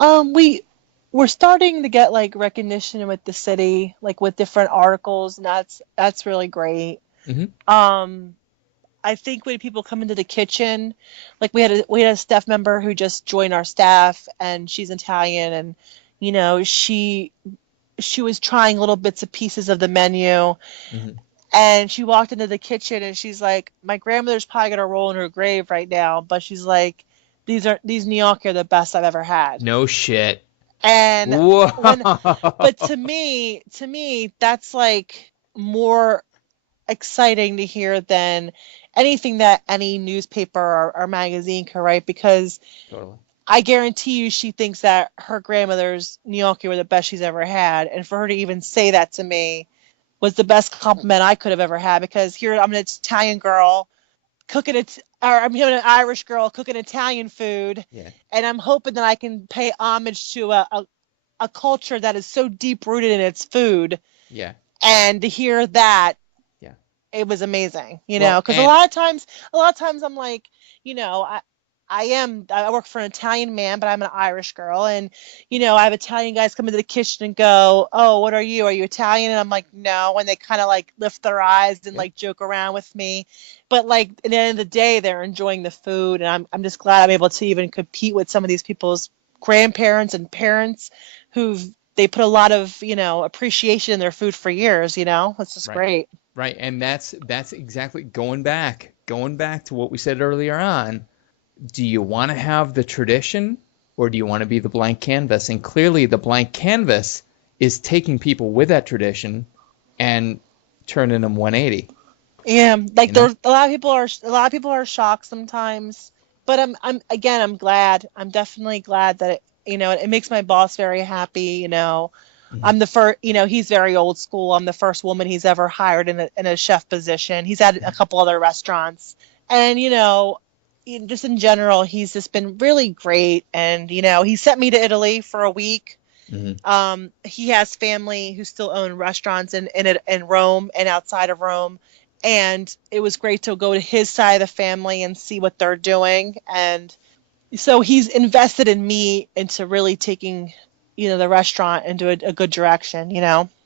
we we're starting to get like recognition with the city, like with different articles, and that's really great. Hmm. um I think when people come into the kitchen, like we had a staff member who just joined our staff, and she's Italian, and she was trying little bits and pieces of the menu, Hmm. and she walked into the kitchen, and she's like, my grandmother's probably gonna roll in her grave right now, but she's like, these gnocchi are the best I've ever had. No shit. And Whoa. when but to me that's like more exciting to hear than anything that any newspaper or magazine could write, because Totally. I guarantee you she thinks that her grandmother's gnocchi were the best she's ever had. And for her to even say that to me was the best compliment I could have ever had, because here I'm an Italian girl cooking it, or I'm here an Irish girl cooking Italian food, Yeah. and I'm hoping that I can pay homage to a culture that is so deep rooted in its food. Yeah. And to hear that, Yeah. it was amazing, Well, because and a lot of times I'm like, you know, I, I work for an Italian man, but I'm an Irish girl. And, I have Italian guys come into the kitchen and go, oh, what are you? Are you Italian? And I'm like, no. And they kind of like lift their eyes and yeah. like joke around with me. But like at the end of the day, they're enjoying the food. And I'm just glad I'm able to even compete with some of these people's grandparents and parents who've, they put a lot of, appreciation in their food for years, It's just Right. great. Right. And that's exactly going back to what we said earlier on. Do you want to have the tradition, or do you want to be the blank canvas? And clearly the blank canvas is taking people with that tradition and turning them 180, Yeah, like you know? there's a lot of people are shocked sometimes, but I'm glad. I'm definitely glad that it makes my boss very happy. Mhm. I'm the first. He's very old school. I'm the first woman he's ever hired in a chef position. He's had a couple other restaurants, and just in general, he's just been really great. And, he sent me to Italy for a week. He has family who still own restaurants in Rome and outside of Rome. And it was great to go to his side of the family and see what they're doing. And so he's invested in me into really taking, the restaurant into a good direction,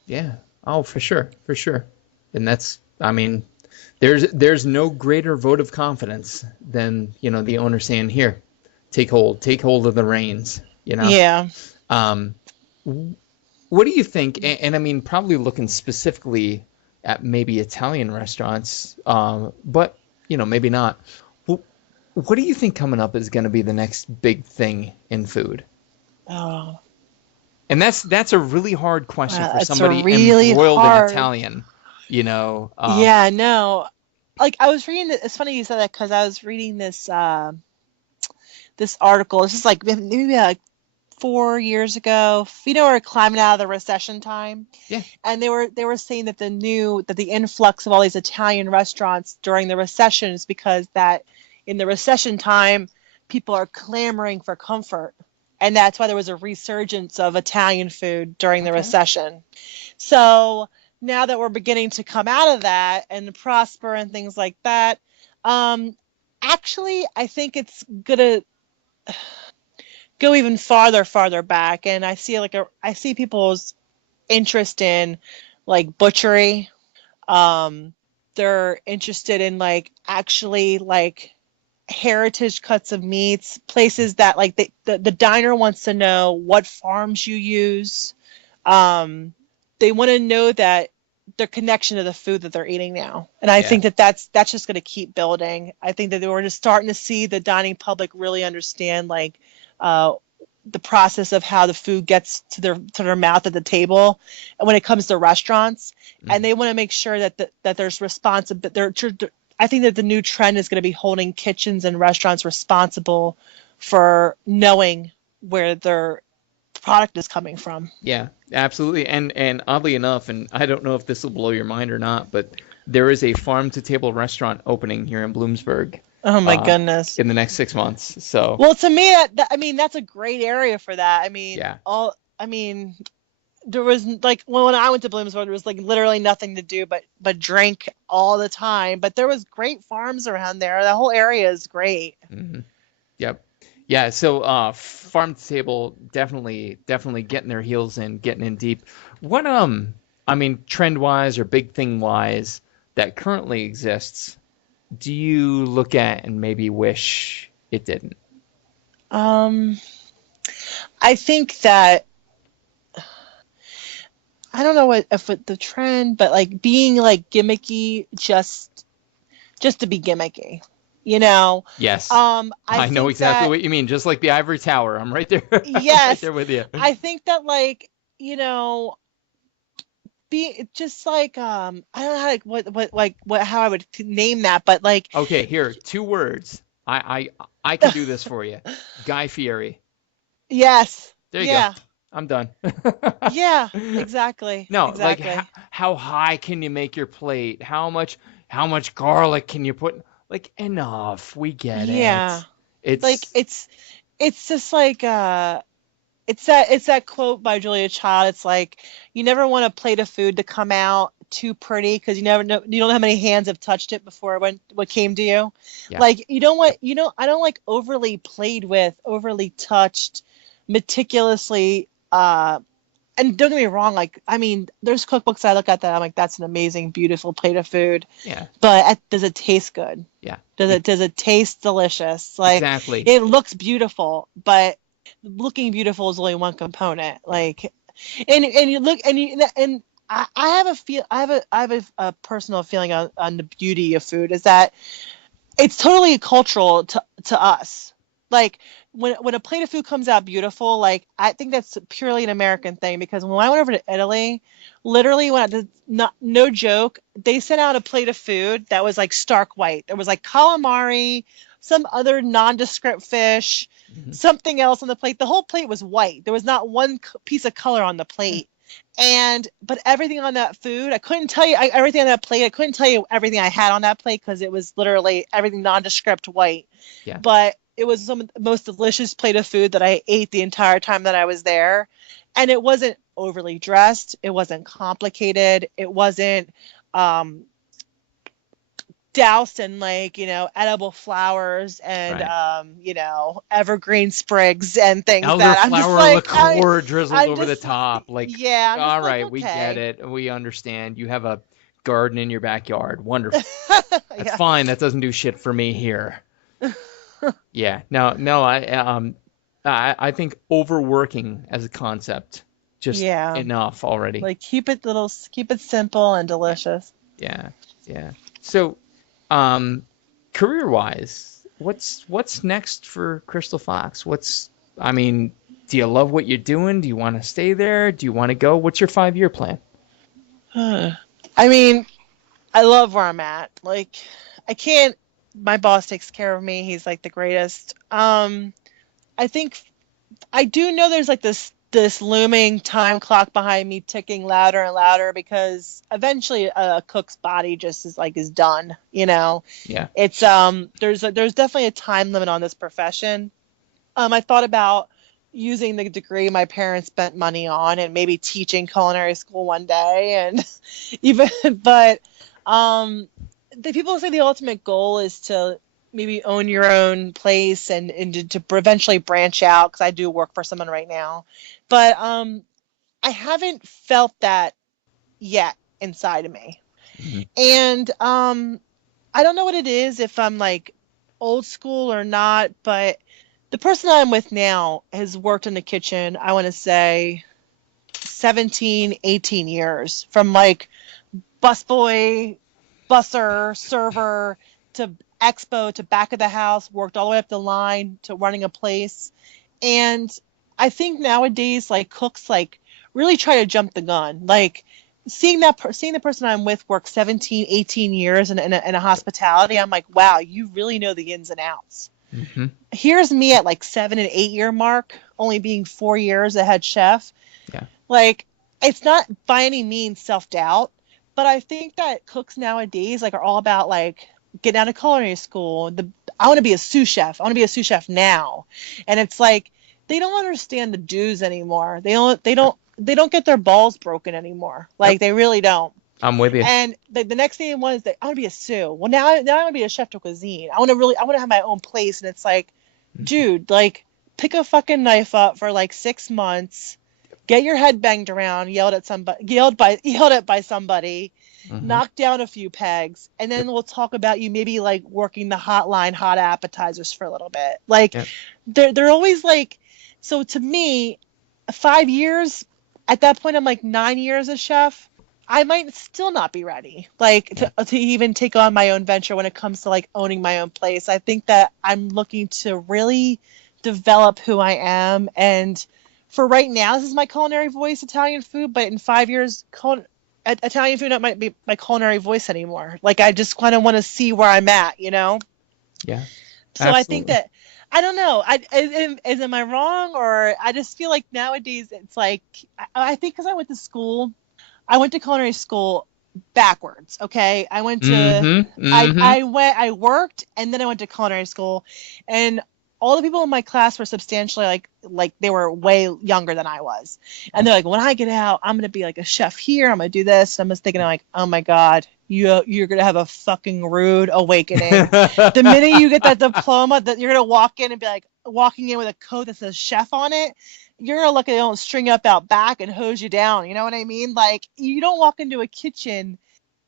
Yeah. Oh, for sure. For sure. And that's, I mean, there's no greater vote of confidence than, the owner saying, here, take hold of the reins, Yeah. What do you think? And I mean, probably looking specifically at maybe Italian restaurants, but, maybe not. What do you think coming up is going to be the next big thing in food? Oh, And that's a really hard question for it's somebody really embroiled hard. in Italian, Yeah, no. Like I was reading it's funny you said that because I was reading this this article. This is like maybe like 4 years ago. We're climbing out of the recession time. Yeah. And they were saying that the influx of all these Italian restaurants during the recession is because that in the recession time people are clamoring for comfort. And that's why there was a resurgence of Italian food during the recession. So now that we're beginning to come out of that and prosper and things like that, actually, I think it's gonna go even farther back. And I see people's interest in like butchery. They're interested in like actually like heritage cuts of meats, places that like the diner wants to know what farms you use. They want to know that their connection to the food that they're eating now. And I think that's just going to keep building. I think that we're just starting to see the dining public really understand like the process of how the food gets to their mouth at the table and when it comes to restaurants. And they want to make sure that there's responsibility. I think that the new trend is going to be holding kitchens and restaurants responsible for knowing where their product is coming from. Yeah, absolutely. And oddly enough, and I don't know if this will blow your mind or not, but there is a farm to table restaurant opening here in Bloomsburg. Oh my goodness! In the next 6 months. So well, to me, that's a great area for that. There was like when I went to Bloomsburg, there was like literally nothing to do but drink all the time. But there was great farms around there. The whole area is great. Mm-hmm. Yep. Yeah. So farm to table definitely getting their heels in, getting in deep. What trend wise or big thing wise that currently exists, do you look at and maybe wish it didn't? I think that. I don't know if the trend, but like being like gimmicky just to be gimmicky, Yes. I know exactly what you mean. Just like the ivory tower. I'm right there. Yes. Right there with you. I think that like, be just like I don't know how I would name that, but like okay, here, 2 words. I can do this for you. Guy Fieri. Yes. There you go. I'm done. Yeah, exactly. No, exactly. like how high can you make your plate? How much garlic can you put? Like enough. We get it. Yeah. It's like it's just like it's that quote by Julia Child. It's like you never want a plate of food to come out too pretty because you never know, you don't know how many hands have touched it before what came to you. Yeah. Like I don't like overly played with, overly touched, meticulously and don't get me wrong, like there's cookbooks I look at that I'm like, that's an amazing, beautiful plate of food. Yeah. But does it taste good? Yeah. Does it taste delicious? Like exactly. It looks beautiful, but looking beautiful is only one component. Like and you look and I have a personal feeling on the beauty of food is that it's totally cultural to us. Like when a plate of food comes out beautiful, like I think that's purely an American thing because when I went over to Italy, literally no joke, they sent out a plate of food that was like stark white. There was like calamari, some other nondescript fish, something else on the plate. The whole plate was white. There was not one piece of color on the plate. But everything on that food, I couldn't tell you everything on that plate. I couldn't tell you everything I had on that plate because it was literally everything nondescript white. Yeah. But it was some of the most delicious plate of food that I ate the entire time that I was there. And it wasn't overly dressed. It wasn't complicated. It wasn't um, doused in like, edible flowers and, Right. evergreen sprigs and things that I'm just Elderflower like, liqueur drizzled I'm over the just, top. Like, yeah, I'm all just like, right, we get okay. it. We understand. You have a garden in your backyard. Wonderful. That's Yeah. fine. That doesn't do shit for me here. Yeah. No, no, I think overworking as a concept just Yeah. enough already. Like keep it simple and delicious. Yeah. Yeah. So, um, career-wise, what's next for Crystal Fox? I mean, do you love what you're doing? Do you want to stay there? Do you want to go? What's your 5-year plan? I mean, I love where I'm at. Like, I can't. My boss takes care of me. He's like the greatest. I think I do know there's like this looming time clock behind me ticking louder and louder because eventually a cook's body just is done. Yeah. It's there's definitely a time limit on this profession. I thought about using the degree my parents spent money on and maybe teaching culinary school one day and even but the people say the ultimate goal is to maybe own your own place and to eventually branch out because I do work for someone right now. But I haven't felt that yet inside of me. Mhm. And I don't know what it is, if I'm like old school or not, but the person I'm with now has worked in the kitchen, I want to say 17, 18 years, from like busboy, busser, server to expo to back of the house, worked all the way up the line to running a place. And I think nowadays, like cooks, like really try to jump the gun. Like seeing the person I'm with work 17, 18 years in a hospitality, I'm like, wow, you really know the ins and outs. Mhm. Here's me at like 7 and 8 year mark, only being 4 years a head chef. Yeah. Like, it's not by any means self-doubt, but I think that cooks nowadays like are all about like getting out of culinary school. I want to be a sous chef. I want to be a sous chef now. And it's like they don't understand the dues anymore. They don't get their balls broken anymore. Yep. Like they really don't. I'm with you. And the next thing one is that I want to be a sous. Well, now I want to be a chef de cuisine. I want to have my own place. And it's like, dude, like pick a fucking knife up for like 6 months, get your head banged around, yelled at by somebody, Mhm. knock down a few pegs, and then Yep. we'll talk about you maybe like working the hotline, hot appetizers for a little bit. Like Yep. they're always like, so to me, 5 years at that point, I'm like 9 years a chef. I might still not be ready, like Yeah. to even take on my own venture when it comes to like owning my own place. I think that I'm looking to really develop who I am. And for right now, this is my culinary voice, Italian food. But in 5 years, Italian food not might be my culinary voice anymore. Like I just kind of want to see where I'm at. Yeah. So I think Absolutely. that I don't know. Am I wrong, or I just feel like nowadays it's like I think because I went to culinary school backwards. Okay, Mhm. Mhm. I worked and then I went to culinary school, and all the people in my class were substantially like they were way younger than I was, and they're like, when I get out, I'm gonna be like a chef here. I'm gonna do this. And I'm just thinking like, oh my god, you're gonna have a fucking rude awakening. The minute you get that diploma, that you're gonna walk in and be like walking in with a coat that says chef on it. You're gonna look at, they don't string you up out back and hose you down. You know what I mean? Like you don't walk into a kitchen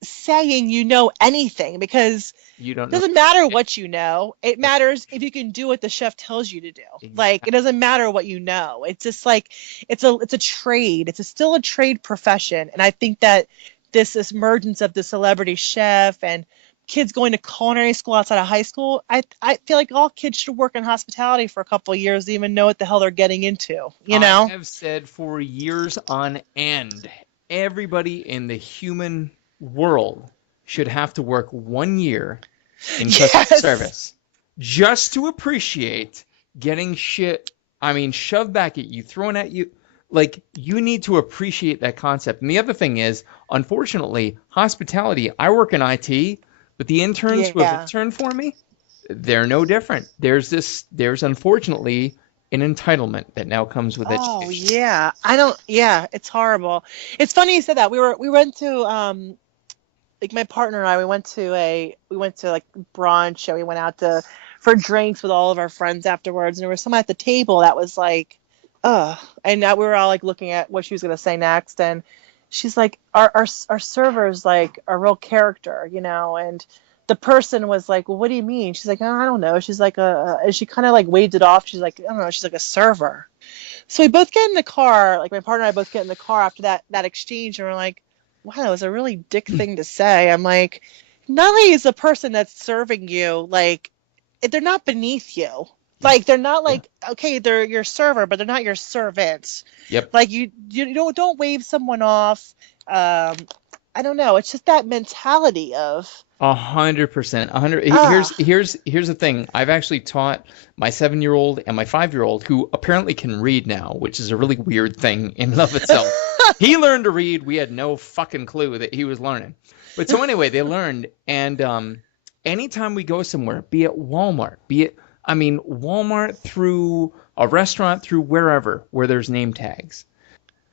saying you know anything, because You don't it know doesn't matter shit. what you know. It matters if you can do what the chef tells you to do. Like it Exactly. doesn't matter what you know. It's just like it's a trade. Still a trade profession. And I think that this emergence of the celebrity chef and kids going to culinary school outside of high school, I feel like all kids should work in hospitality for a couple of years to even know what the hell they're getting into, you I know? have said for years on end, everybody in the human world should have to work 1 year in customer Yes. service just to appreciate getting shit, I mean, shoved back at you, thrown at you. Like, you need to appreciate that concept. And the other thing is, unfortunately, hospitality, I work in IT, but the interns who have Yeah. interned for me, they're no different. There's unfortunately an entitlement that now comes with Oh education. yeah. I don't. Yeah, it's horrible. It's funny you said that. We went to like my partner and I. We went to like brunch and we went out to for drinks with all of our friends afterwards. And there was someone at the table that was like, ugh. And now we were all like looking at what she was gonna say next. And she's like, our server's like a real character, you know. And the person was like, well, what do you mean? She's like, oh, I don't know. She's like and she kind of like waved it off. She's like, I don't know. She's like a server. So we both get in the car, like my partner and I both get in the car after that exchange, and we're like, wow, that was a really dick thing to say. I'm like, not only is the person that's serving you, like, they're not beneath you. Like, they're not Yeah. like, okay, they're your server, but they're not your servant. Yep. Like, you don't wave someone off. I don't know. It's just that mentality of, 100%. 100. ah, Here's the thing. I've actually taught my 7-year-old and my 5-year-old, who apparently can read now, which is a really weird thing in and of itself. He learned to read. We had no fucking clue that he was learning. But so anyway, they learned. And anytime we go somewhere, be it Walmart, Walmart, through a restaurant, through wherever, where there's name tags,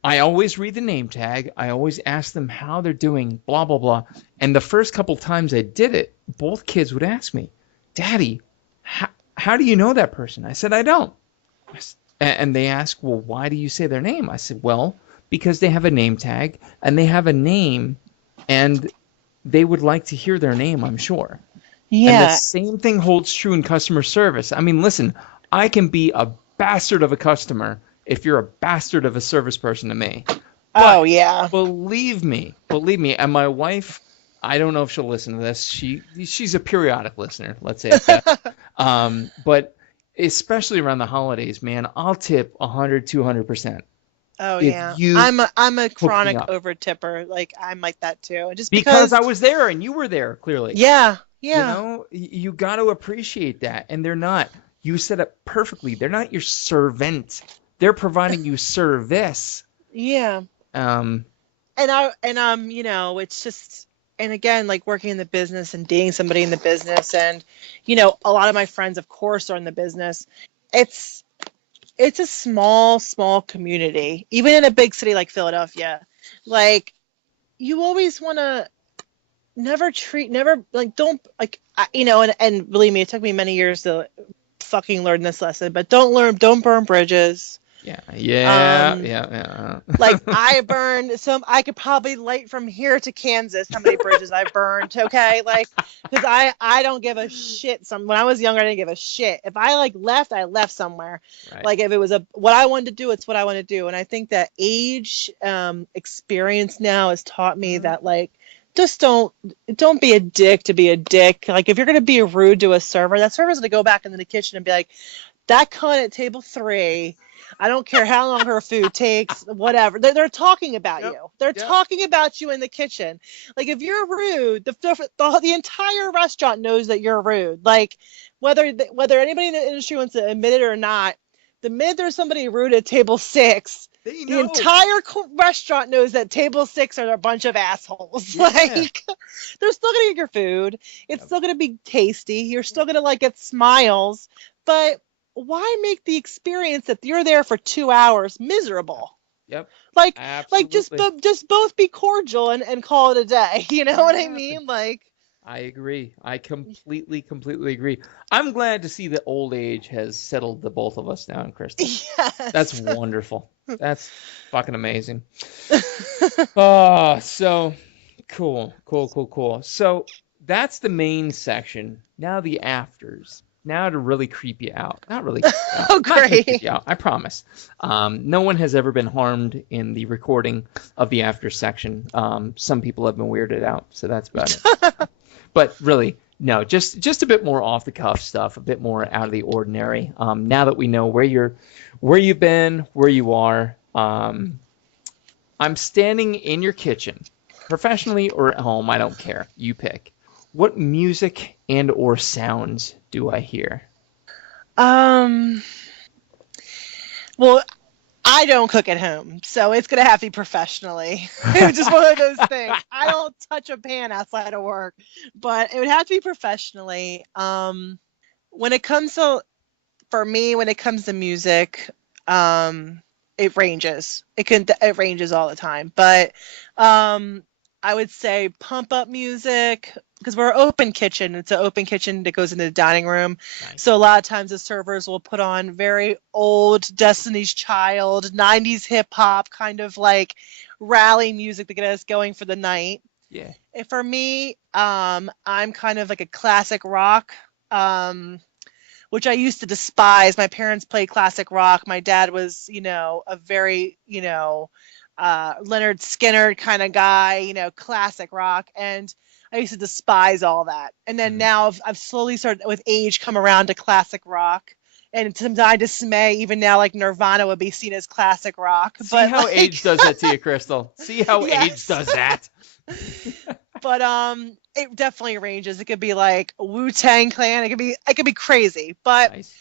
I always read the name tag. I always ask them how they're doing, blah, blah, blah. And the first couple times I did it, both kids would ask me, Daddy, how do you know that person? I said, I don't. And they ask, well, why do you say their name? I said, well, because they have a name tag and they have a name and they would like to hear their name, I'm sure. And the yeah. same thing holds true in customer service. I mean, listen, I can be a bastard of a customer if you're a bastard of a service person to me. Oh, But yeah. believe me, and my wife, I don't know if she'll listen to this. She's a periodic listener, let's say it that. But especially around the holidays, man, I'll tip 100, 200% Oh, if yeah. you I'm a hook me chronic up. over tipper. Like, I'm like that too. And just Because because, I was there and you were there, clearly. yeah, You yeah. know, you got to appreciate that. And they're not, you said it perfectly, they're not your servant. They're providing you service. Yeah. Um, You know, it's just, and again, like working in the business and dating somebody in the business, and you know, a lot of my friends, of course, are in the business. It's it's a small community, even in a big city like Philadelphia. Like, you always want to never like don't like you know, and believe me, it took me many years to fucking learn this lesson, but don't burn bridges. Um, yeah. Like, I could probably light from here to Kansas how many bridges I've burned, okay? Like, because I don't give a shit. When I was younger, I didn't give a shit. If I like left, I left somewhere. Right. Like, if it was what I wanted to do, it's what I want to do. And I think that age, experience now has taught me that, like, just don't be a dick to be a dick. Like, if you're gonna be rude to a server, that server's gonna go back into the kitchen and be like, that cunt at table 3. I don't care how long her food takes, whatever. They're talking about Yep. you. They're Yep. talking about you in the kitchen. Like, if you're rude, the entire restaurant knows that you're rude. Like, whether anybody in the industry wants to admit it or not, the minute there's somebody rude at table 6, They the know. entire restaurant knows that table 6 are a bunch of assholes. Yeah. Like, they're still gonna get your food. It's still gonna be tasty. You're still gonna like get smiles, but why make the experience that you're there for 2 hours miserable? Yep. Like, Absolutely. just both be cordial and call it a day. You know what I mean? Like, I agree. I completely agree. I'm glad to see that old age has settled the both of us down, Kristen. yes. That's wonderful. That's fucking amazing. Oh, so cool. So that's the main section. Now the afters. Now to really creep you out. Not really creep you out. Oh, Not gonna great. creep you out, I promise. No one has ever been harmed in the recording of the after section. Some people have been weirded out, so that's about it. But really, no, just a bit more off the cuff stuff, a bit more out of the ordinary. Now that we know where you've been, where you are, I'm standing in your kitchen, professionally or at home, I don't care. You pick. What music and or sounds do I hear? Well, I don't cook at home, so it's gonna have to be professionally. It's just one of those things. I don't touch a pan outside of work, but it would have to be professionally. When it comes to for me, when it comes to music, it ranges. It ranges all the time, but I would say pump up music because we're an open kitchen. It's an open kitchen that goes into the dining room. Nice. So a lot of times the servers will put on very old Destiny's Child, 90s hip hop kind of like rally music to get us going for the night. Yeah. And for me, I'm kind of like a classic rock. Which I used to despise. My parents played classic rock. My dad was, a very, Leonard Skinner kind of guy, classic rock. And I used to despise all that. And then now I've slowly started with age come around to classic rock. And to my dismay, even now, like Nirvana would be seen as classic rock. See how age does that to you, Crystal. See how age does that. But it definitely ranges. It could be like Wu-Tang Clan. It could be crazy. But Nice.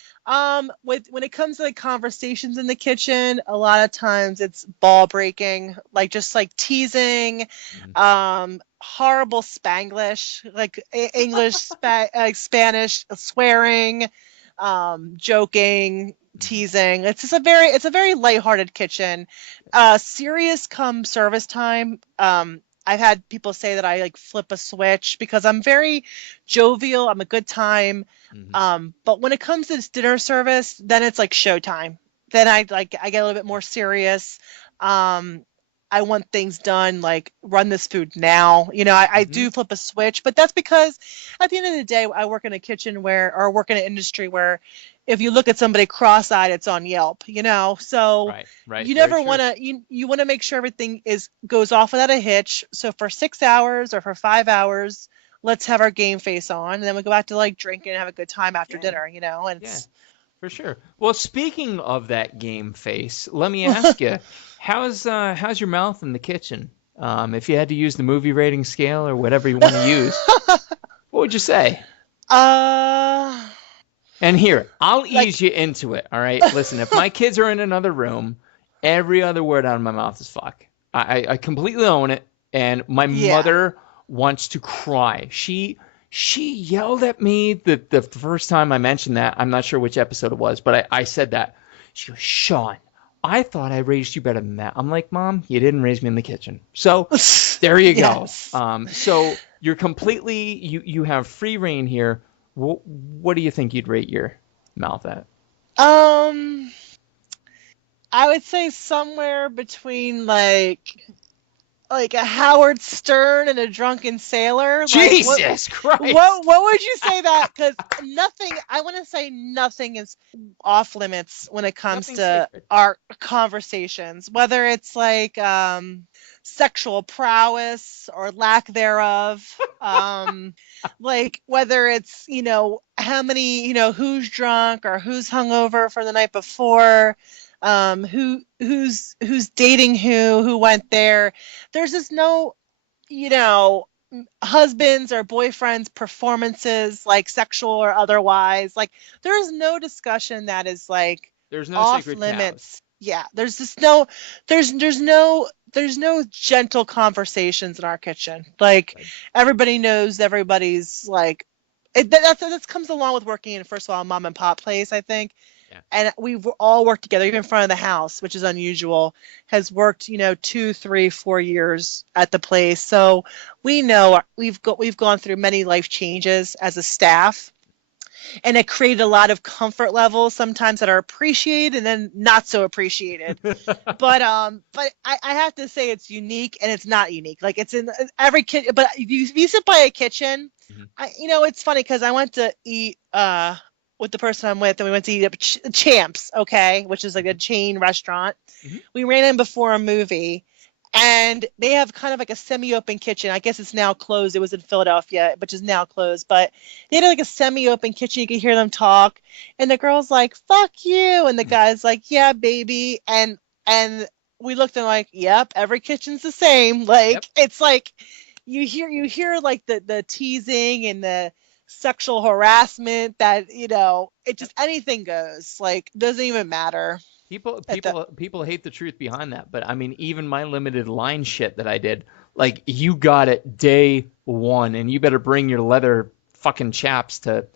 when it comes to like conversations in the kitchen, a lot of times it's ball breaking, like just like teasing, horrible Spanglish, like English, Spanish, swearing, joking, teasing. It's a very lighthearted kitchen. Serious come service time. I've had people say that I like flip a switch because I'm very jovial. I'm a good time. But when it comes to this dinner service, then it's like showtime. Then I get a little bit more serious. I want things done, like run this food now. I do flip a switch, but that's because at the end of the day, I work in a kitchen or work in an industry where if you look at somebody cross-eyed, it's on Yelp, so right. you never want to, you want to make sure everything goes off without a hitch. So for 6 hours or for 5 hours, let's have our game face on. And then we go back to like drinking and have a good time after dinner, and it's, for sure. Well, speaking of that game face, let me ask you, how's your mouth in the kitchen? If you had to use the movie rating scale or whatever you want to use, what would you say? And here, I'll ease you into it, all right? Listen, if my kids are in another room, every other word out of my mouth is fuck. I completely own it, and my mother wants to cry. She yelled at me the first time I mentioned that. I'm not sure which episode it was, but I said that. She goes, Shawn, I thought I raised you better than that. I'm like, Mom, you didn't raise me in the kitchen. So there you go. So you're completely, you have free reign here. What do you think you'd rate your mouth at? I would say somewhere between like a Howard Stern and a drunken sailor. Jesus Christ! What would you say that? Because I want to say nothing is off limits when it comes to our conversations. Whether it's like sexual prowess or lack thereof, like whether it's how many who's drunk or who's hungover from the night before. Who's dating who went there. There's just no, husbands or boyfriends performances, like sexual or otherwise. Like there is no discussion that is like there's no off sacred limits. cows. Yeah, there's just no there's no gentle conversations in our kitchen. Like everybody knows everybody's like that comes along with working in, first of all, a mom and pop place, I think. Yeah. And we've all worked together, even in front of the house, which is unusual, has worked, 2, 3, 4 years at the place. So we know we've gone through many life changes as a staff, and it created a lot of comfort levels sometimes that are appreciated and then not so appreciated. but I have to say it's unique and it's not unique. Like it's in every kitchen, but if you sit by a kitchen, it's funny because I went to eat with the person I'm with, and we went to eat at Champs, okay, which is like a chain restaurant. We ran in before a movie, and they have kind of like a semi-open kitchen. I guess it's now closed. It was in Philadelphia, which is now closed, but they had like a semi-open kitchen. You could hear them talk, and the girl's like, "Fuck you," and the guy's like, "Yeah, baby," and we looked and like, "Yep, every kitchen's the same." Like it's like you hear like the teasing and the sexual harassment that it just anything goes, like doesn't even matter. People hate the truth behind that, but I mean, even my limited line shit that I did, like you got it day one, and you better bring your leather fucking chaps to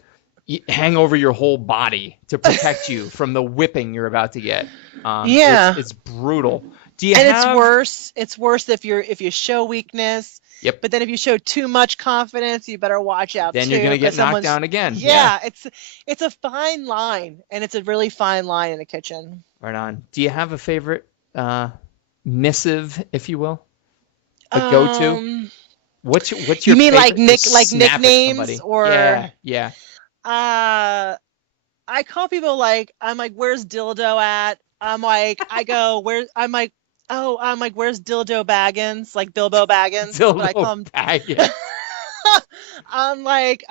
hang over your whole body to protect you from the whipping you're about to get. Yeah. It's brutal. Do you And have? it's worse. It's worse if you show weakness. Yep. But then if you show too much confidence, you better watch out Then too. you're gonna get 'cause knocked someone's- down again. Yeah, it's a fine line, and it's a really fine line in the kitchen. Right on. Do you have a favorite missive, if you will, a go-to? What's your You mean favorite like to snap at nicknames somebody? or? Yeah. I call people I'm like, where's dildo at? I'm like, I go, where? I'm like, where's dildo Baggins? Like Bilbo Baggins. Dildo But I call him. Baggins. I'm like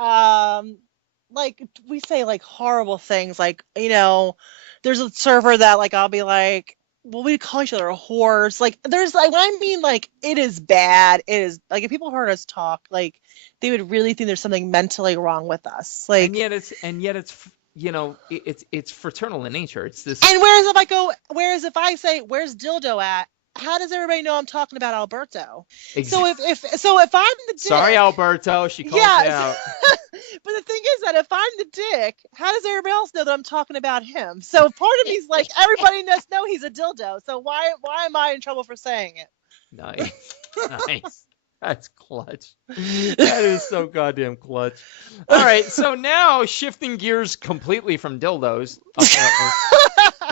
we say like horrible things. Like, there's a server that like I'll be like, well, we call each other whores. Like, there's like when I mean like it is bad. It is like if people heard us talk, like they would really think there's something mentally wrong with us. Like, and yet it's it's fraternal in nature. It's this. And whereas if I say, where's dildo at? How does everybody know I'm talking about Alberto? So if I'm the dick, sorry, Alberto, she called you out. But the thing is that if I'm the dick, how does everybody else know that I'm talking about him? So part of me's like, everybody knows he's a dildo. So why am I in trouble for saying it? Nice. That's clutch. That is so goddamn clutch. All right, so now shifting gears completely from dildos.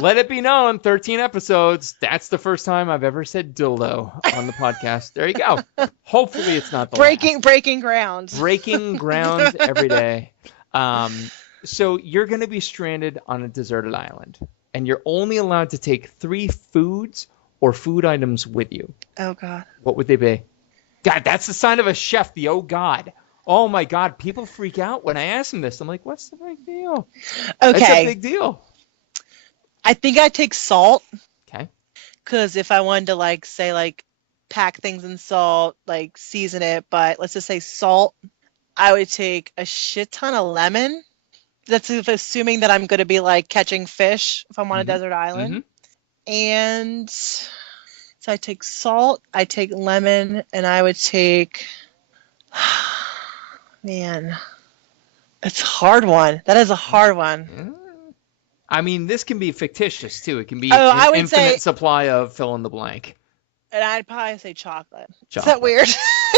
Let it be known, 13 episodes. That's the first time I've ever said dildo on the podcast. There you go. Hopefully it's not the last. Breaking ground. Breaking ground every day. So you're going to be stranded on a deserted island, and you're only allowed to take 3 foods or food items with you. Oh, God. What would they be? God, that's the sign of a chef, the oh God. Oh, my God. People freak out when I ask them this. I'm like, what's the big deal? Okay. That's a big deal. I think I'd take salt. Okay. Because if I wanted to, pack things in salt, season it, but let's just say salt, I would take a shit ton of lemon. That's assuming that I'm going to be, catching fish if I'm on a desert island. Mm-hmm. And so I take salt, I take lemon, and I would take... Man, it's a hard one. That is a hard one. I mean, this can be fictitious, too. It can be infinite supply of fill in the blank. And I'd probably say chocolate. Is that weird?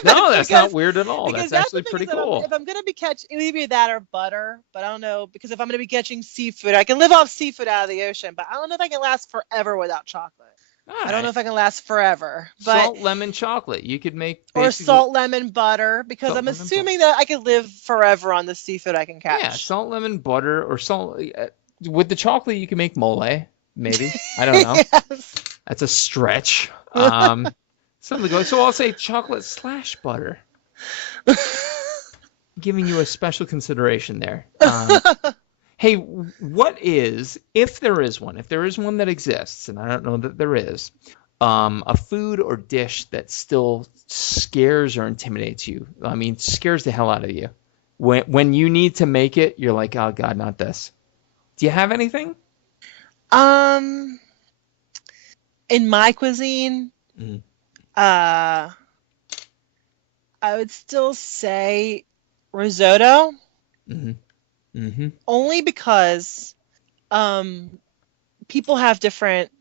No, that's not weird at all. That's actually pretty cool. If I'm going to be catching, either that or butter, but I don't know, because if I'm going to be catching seafood, I can live off seafood out of the ocean, but I don't know if I can last forever without chocolate. I don't know if I can last forever. But salt, lemon, chocolate. You could make or salt, lemon, butter, because I'm assuming that I could live forever on the seafood I can catch. Yeah, salt, lemon, butter, or salt. With the chocolate, you can make mole, maybe. I don't know. Yes. That's a stretch. Something goes. So I'll say chocolate / butter. Giving you a special consideration there. Hey, what is, if there is one that exists, and I don't know that there is, a food or dish that still scares or intimidates you? I mean, scares the hell out of you. When you need to make it, you're like, oh God, not this. Do you have anything? In my cuisine, I would still say risotto. Mm-hmm. Mm-hmm. Only because people have different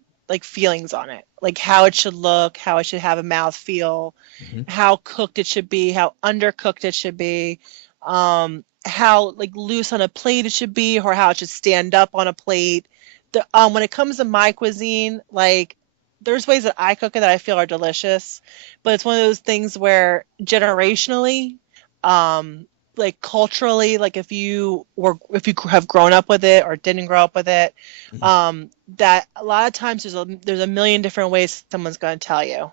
feelings on it, like how it should look, how it should have a mouth feel, how cooked it should be, how undercooked it should be, how loose on a plate it should be, or how it should stand up on a plate. When it comes to my cuisine, there's ways that I cook it that I feel are delicious, but it's one of those things where generationally, culturally, if you have grown up with it or didn't grow up with it, that a lot of times there's a million different ways someone's going to tell you.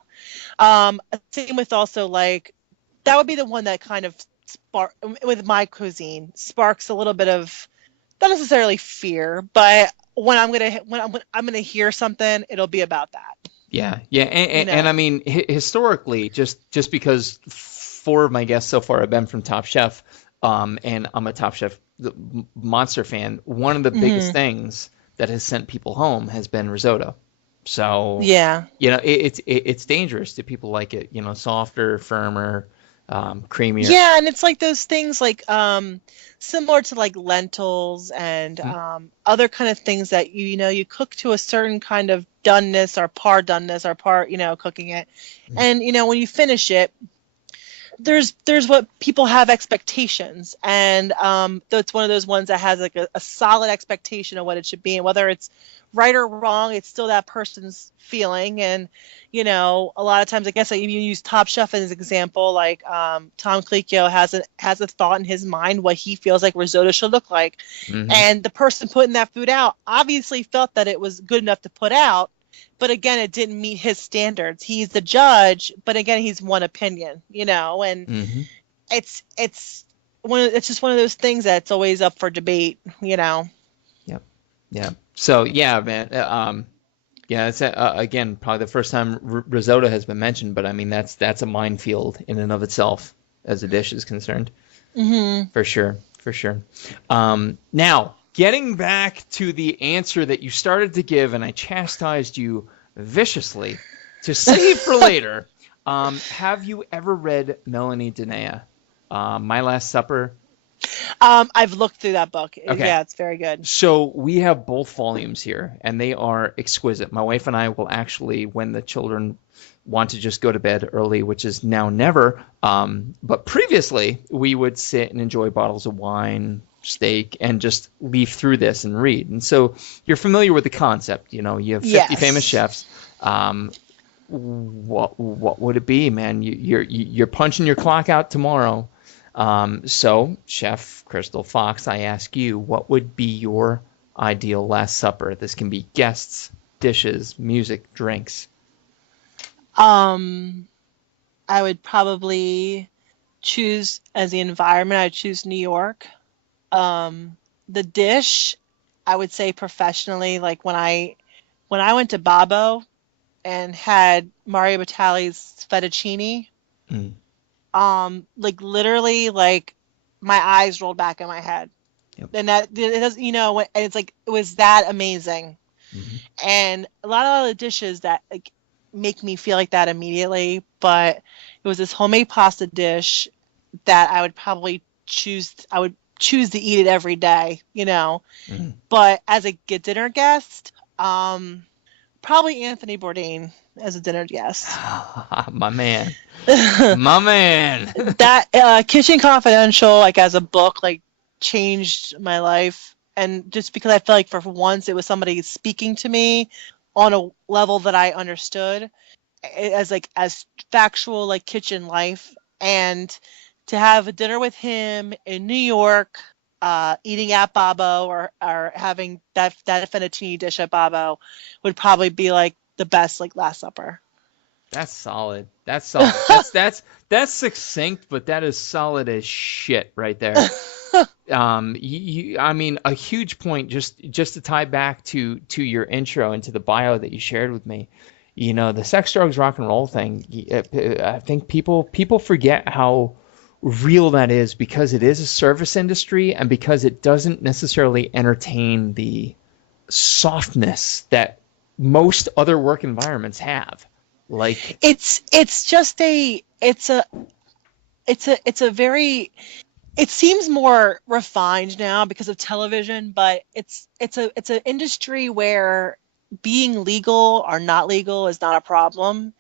Same with also that would be the one that kind of with my cuisine sparks a little bit of not necessarily fear, but when I'm gonna hear something, it'll be about that. Yeah, and I mean historically, just because 4 of my guests so far have been from Top Chef, and I'm a Top Chef monster fan. One of the biggest things that has sent people home has been risotto. So, Yeah. it's dangerous to people like it, softer, firmer, creamier. Yeah, and it's like those things like similar to like lentils and other kind of things that you cook to a certain kind of doneness or doneness or cooking it. And when you finish it, there's what people have expectations, and that's one of those ones that has like a solid expectation of what it should be, and whether it's right or wrong, it's still that person's feeling. And a lot of times, I guess, like, you use Top Chef as an example, like Tom Colicchio has a thought in his mind what he feels like risotto should look like, and the person putting that food out obviously felt that it was good enough to put out. But again, it didn't meet his standards. He's the judge, but again, he's one opinion, and it's just one of those things that's always up for debate, Yep. Yeah. So yeah, man. Yeah, it's again probably the first time risotto has been mentioned, but I mean that's a minefield in and of itself as a dish is concerned. For sure. Now, getting back to the answer that you started to give, and I chastised you viciously to save for later. Have you ever read Melanie Denea, My Last Supper? I've looked through that book. Okay. Yeah, it's very good. So we have both volumes here, and they are exquisite. My wife and I will actually, when the children want to just go to bed early, which is now never, but previously we would sit and enjoy bottles of wine, steak, and just leaf through this and read. And so you're familiar with the concept. You have 50 famous chefs. What would it be, man? You're punching your clock out tomorrow. So, Chef Crystal Fox, I ask you, what would be your ideal Last Supper? This can be guests, dishes, music, drinks. I would probably choose, as the environment, I'd choose New York. The dish, I would say professionally, like when I went to Babbo and had Mario Batali's fettuccine, like literally, like my eyes rolled back in my head. Yep. And that it does, it's like it was that amazing. And a lot of other dishes that like make me feel like that immediately, but it was this homemade pasta dish that I would probably choose. I would choose to eat it every day, But as a dinner guest, probably Anthony Bourdain as a dinner guest. My man. My man. That Kitchen Confidential, like as a book, like changed my life. And just because I felt like for once it was somebody speaking to me on a level that I understood as factual, like kitchen life. And to have a dinner with him in New York, eating at Babbo or having that fettuccine dish at Babbo would probably be like the best like Last Supper. That's solid. That's succinct, but that is solid as shit right there. I mean, a huge point just to tie back to your intro and to the bio that you shared with me. The sex, drugs, rock and roll thing. I think people forget how real that is because it is a service industry and because it doesn't necessarily entertain the softness that most other work environments have. Like it's a very, it seems more refined now because of television, but it's an industry where being legal or not legal is not a problem.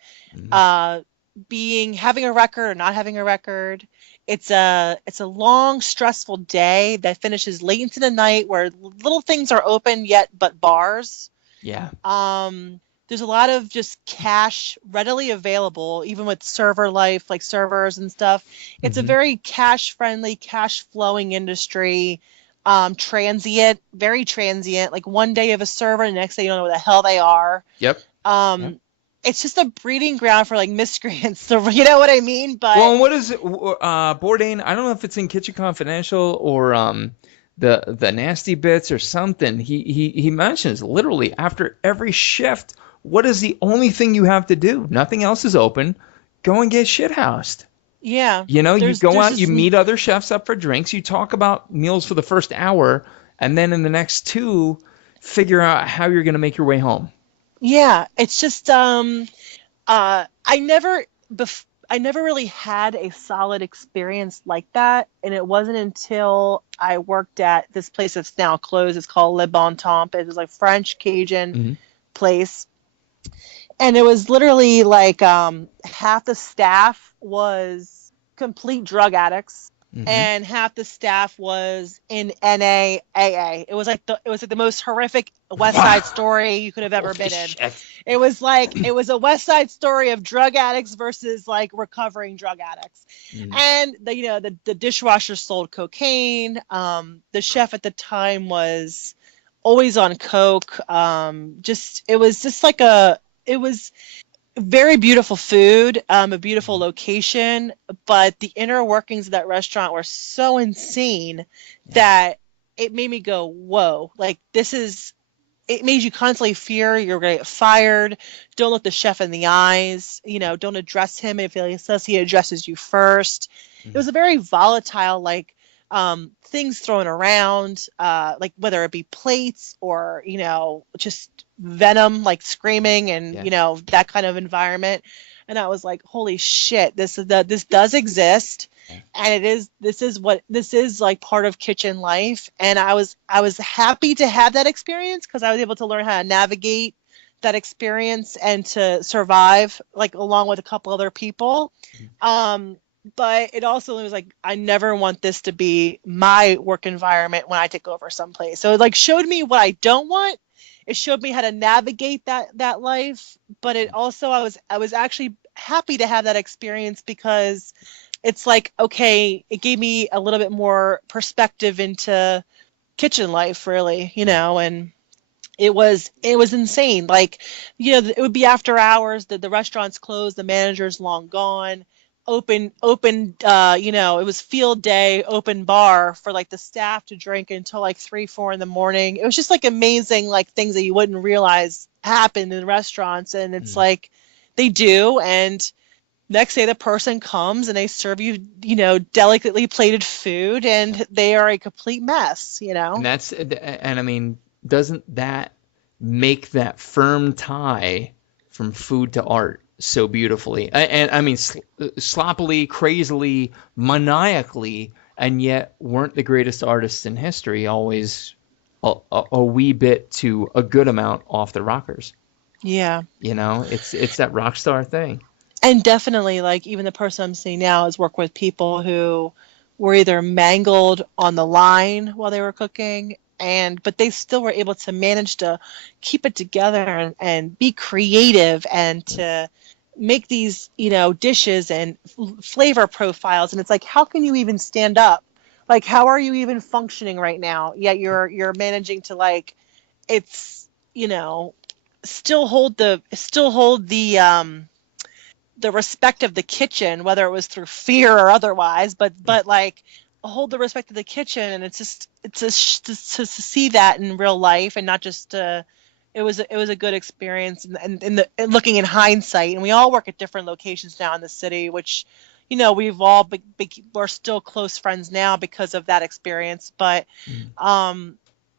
Having a record or not having a record, it's a long, stressful day that finishes late into the night where little things are open yet but bars. Yeah. There's a lot of just cash readily available, even with server life, like servers and stuff. It's a very cash-friendly, cash-flowing industry. Transient, very transient. Like one day you have a server, and the next day you don't know where the hell they are. Yep. It's just a breeding ground for like miscreants. So you know what I mean? But well, and what is it? Bourdain? I don't know if it's in Kitchen Confidential or the Nasty Bits or something. He mentions literally after every shift, what is the only thing you have to do? Nothing else is open. Go and get shithoused. Yeah. You go out, you meet other chefs up for drinks, you talk about meals for the first hour, and then in the next two, figure out how you're going to make your way home. Yeah, it's just I never I never really had a solid experience like that, and it wasn't until I worked at this place that's now closed. It's called Le Bon Temps. It was like French Cajun Mm-hmm. place, and it was literally like half the staff was complete drug addicts, Mm-hmm. and half the staff was in NAAA. It was like the most horrific West Side Story you could have ever been in. Shit. It was a West Side Story of drug addicts versus like recovering drug addicts. Mm. And the dishwasher sold cocaine. The chef at the time was always on coke. It was very beautiful food, a beautiful location, but the inner workings of that restaurant were so insane that it made me go, whoa, like it made you constantly fear you're going to get fired. Don't look the chef in the eyes, don't address him if he says he addresses you first. It was a very volatile, like, things thrown around, like whether it be plates or, just venom, like screaming and, that kind of environment. And I was like, holy shit, this does exist. And this is like part of kitchen life. And I was happy to have that experience because I was able to learn how to navigate that experience and to survive, like, along with a couple other people. But it also was like, I never want this to be my work environment when I take over someplace. So it like showed me what I don't want. It showed me how to navigate that life. But it also, I was actually happy to have that experience because it's like, okay, it gave me a little bit more perspective into kitchen life, really, and it was insane. Like, it would be after hours, the restaurant's closed, the manager's long gone. Open, it was field day, open bar for like the staff to drink until like 3-4 in the morning. It was just like amazing, like things that you wouldn't realize happen in restaurants. And it's like, they do. And next day the person comes and they serve you, delicately plated food and they are a complete mess, And I mean, doesn't that make that firm tie from food to art so beautifully? And I mean, sloppily, crazily, maniacally, and yet weren't the greatest artists in history always a wee bit to a good amount off the rockers? Yeah. It's that rock star thing. And definitely, like, even the person I'm seeing now is work with people who were either mangled on the line while they were cooking, but they still were able to manage to keep it together and be creative and to make these, dishes and flavor profiles. And it's like, how can you even stand up? Like, how are you even functioning right now? Yet you're managing to, like, it's, still hold the respect of the kitchen, whether it was through fear or otherwise, but like, hold the respect of the kitchen. And it's just to see that in real life and not just it was a good experience. And looking in hindsight, and we all work at different locations now in the city, which, we've all we're still close friends now because of that experience. But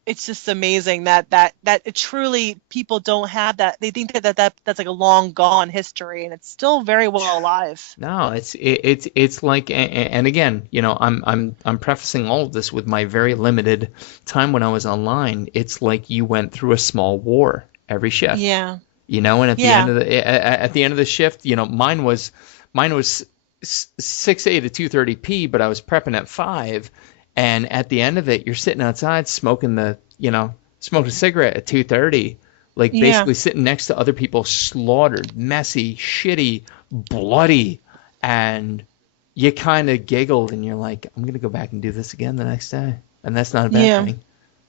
it's just amazing that it truly, people don't have that. They think that's like a long gone history, and it's still very well alive. No, it's like, and again, I'm prefacing all of this with my very limited time when I was online. It's like you went through a small war every shift. Yeah. And at the end of the shift, mine was 6 a to 2:30 p, but I was prepping at 5. And at the end of it, you're sitting outside smoking a cigarette at 2:30, like basically sitting next to other people slaughtered, messy, shitty, bloody, and you kind of giggled and you're like, I'm gonna go back and do this again the next day, and that's not a bad thing,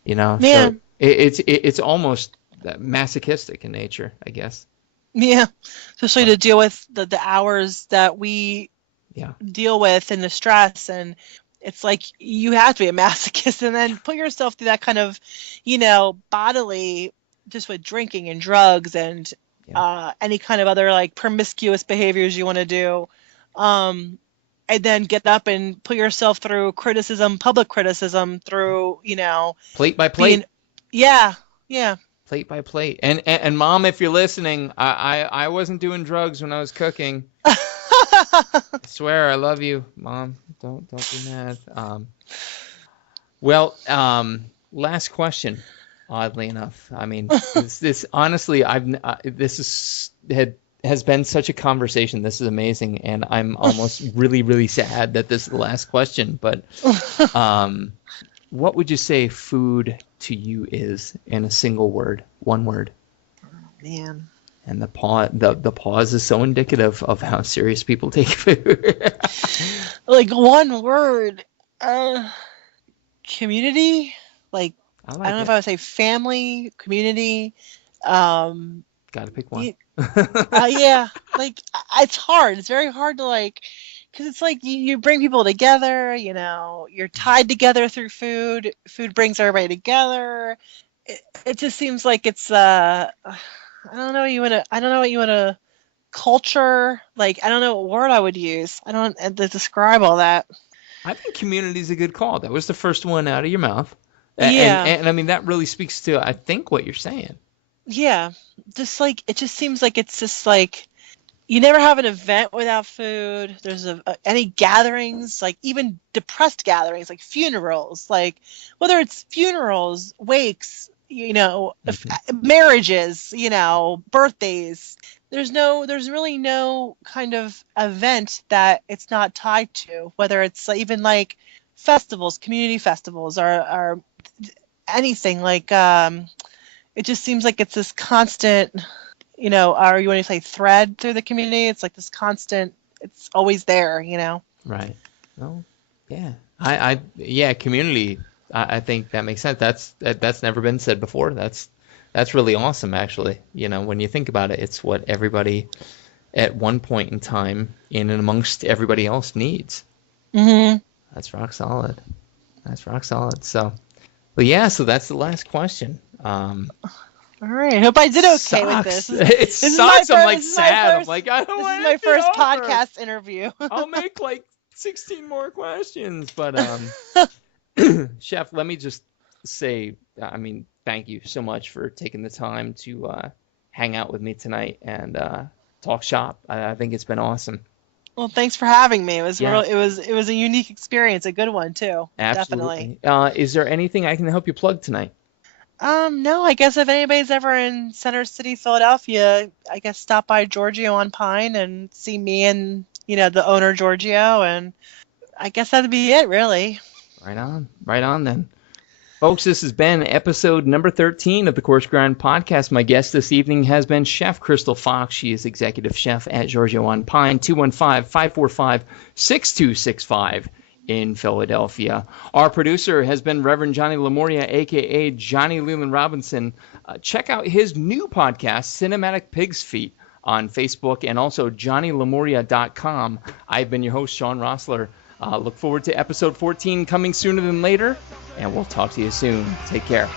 Yeah. So it's almost masochistic in nature, I guess. Yeah, especially to deal with the hours that we deal with and the stress. And it's like you have to be a masochist and then put yourself through that kind of, bodily, just with drinking and drugs and any kind of other like promiscuous behaviors you want to do. And then get up and put yourself through criticism, public criticism, through, plate by plate. Yeah. Yeah. Plate by plate. And Mom, if you're listening, I wasn't doing drugs when I was cooking. I swear, I love you, Mom. Don't be mad. Well, last question. Oddly enough, I mean, this honestly, has been such a conversation. This is amazing, and I'm almost really, really sad that this is the last question. But, what would you say food to you is in a single word, one word? Man. And the pause is so indicative of how serious people take food. Like one word, community. Like I don't know if I would say family, community. Gotta pick one. Yeah, like it's hard. It's very hard to because it's like you bring people together. You're tied together through food. Food brings everybody together. It just seems like it's I don't know what you want to culture. Like I don't know what word I would use. I don't to describe all that. I think community is a good call. That was the first one out of your mouth. Yeah. And I mean, that really speaks to, I think, what you're saying. Yeah. Just it just seems like it's just you never have an event without food. There's any gatherings, like even depressed gatherings, like funerals, like whether it's funerals, wakes, marriages, birthdays. There's really no kind of event that it's not tied to, whether it's even like festivals, community festivals, or anything it just seems like it's this constant, or you want to say thread through the community. It's like this constant, it's always there, Right. Well, yeah. Yeah, community. I think that makes sense. That's never been said before. That's really awesome, actually. When you think about it, it's what everybody at one point in time in and amongst everybody else needs. Mm-hmm. That's rock solid. So, well, yeah, so that's the last question. All right. I hope I did okay with this. It sucks. I'm sad. I'm like, I don't want This is my first podcast interview. I'll make 16 more questions. But, Chef, let me just say, thank you so much for taking the time to hang out with me tonight and talk shop. I think it's been awesome. Well, thanks for having me. It was it was a unique experience, a good one too. Absolutely. Definitely. Is there anything I can help you plug tonight? No, I guess if anybody's ever in Center City, Philadelphia, I guess stop by Giorgio on Pine and see me and, the owner Giorgio, and I guess that'd be it, really. Right on then. Folks, this has been episode number 13 of the Coarse Grind Podcast. My guest this evening has been Chef Crystal Fox. She is executive chef at Giorgio on Pine, 215-545-6265 in Philadelphia. Our producer has been Reverend Johnny Lamoria, a.k.a. Johnny Leland Robinson. Check out his new podcast, Cinematic Pig's Feet, on Facebook and also johnnylamoria.com. I've been your host, Shawn Rosler. Look forward to episode 14 coming sooner than later, and we'll talk to you soon. Take care.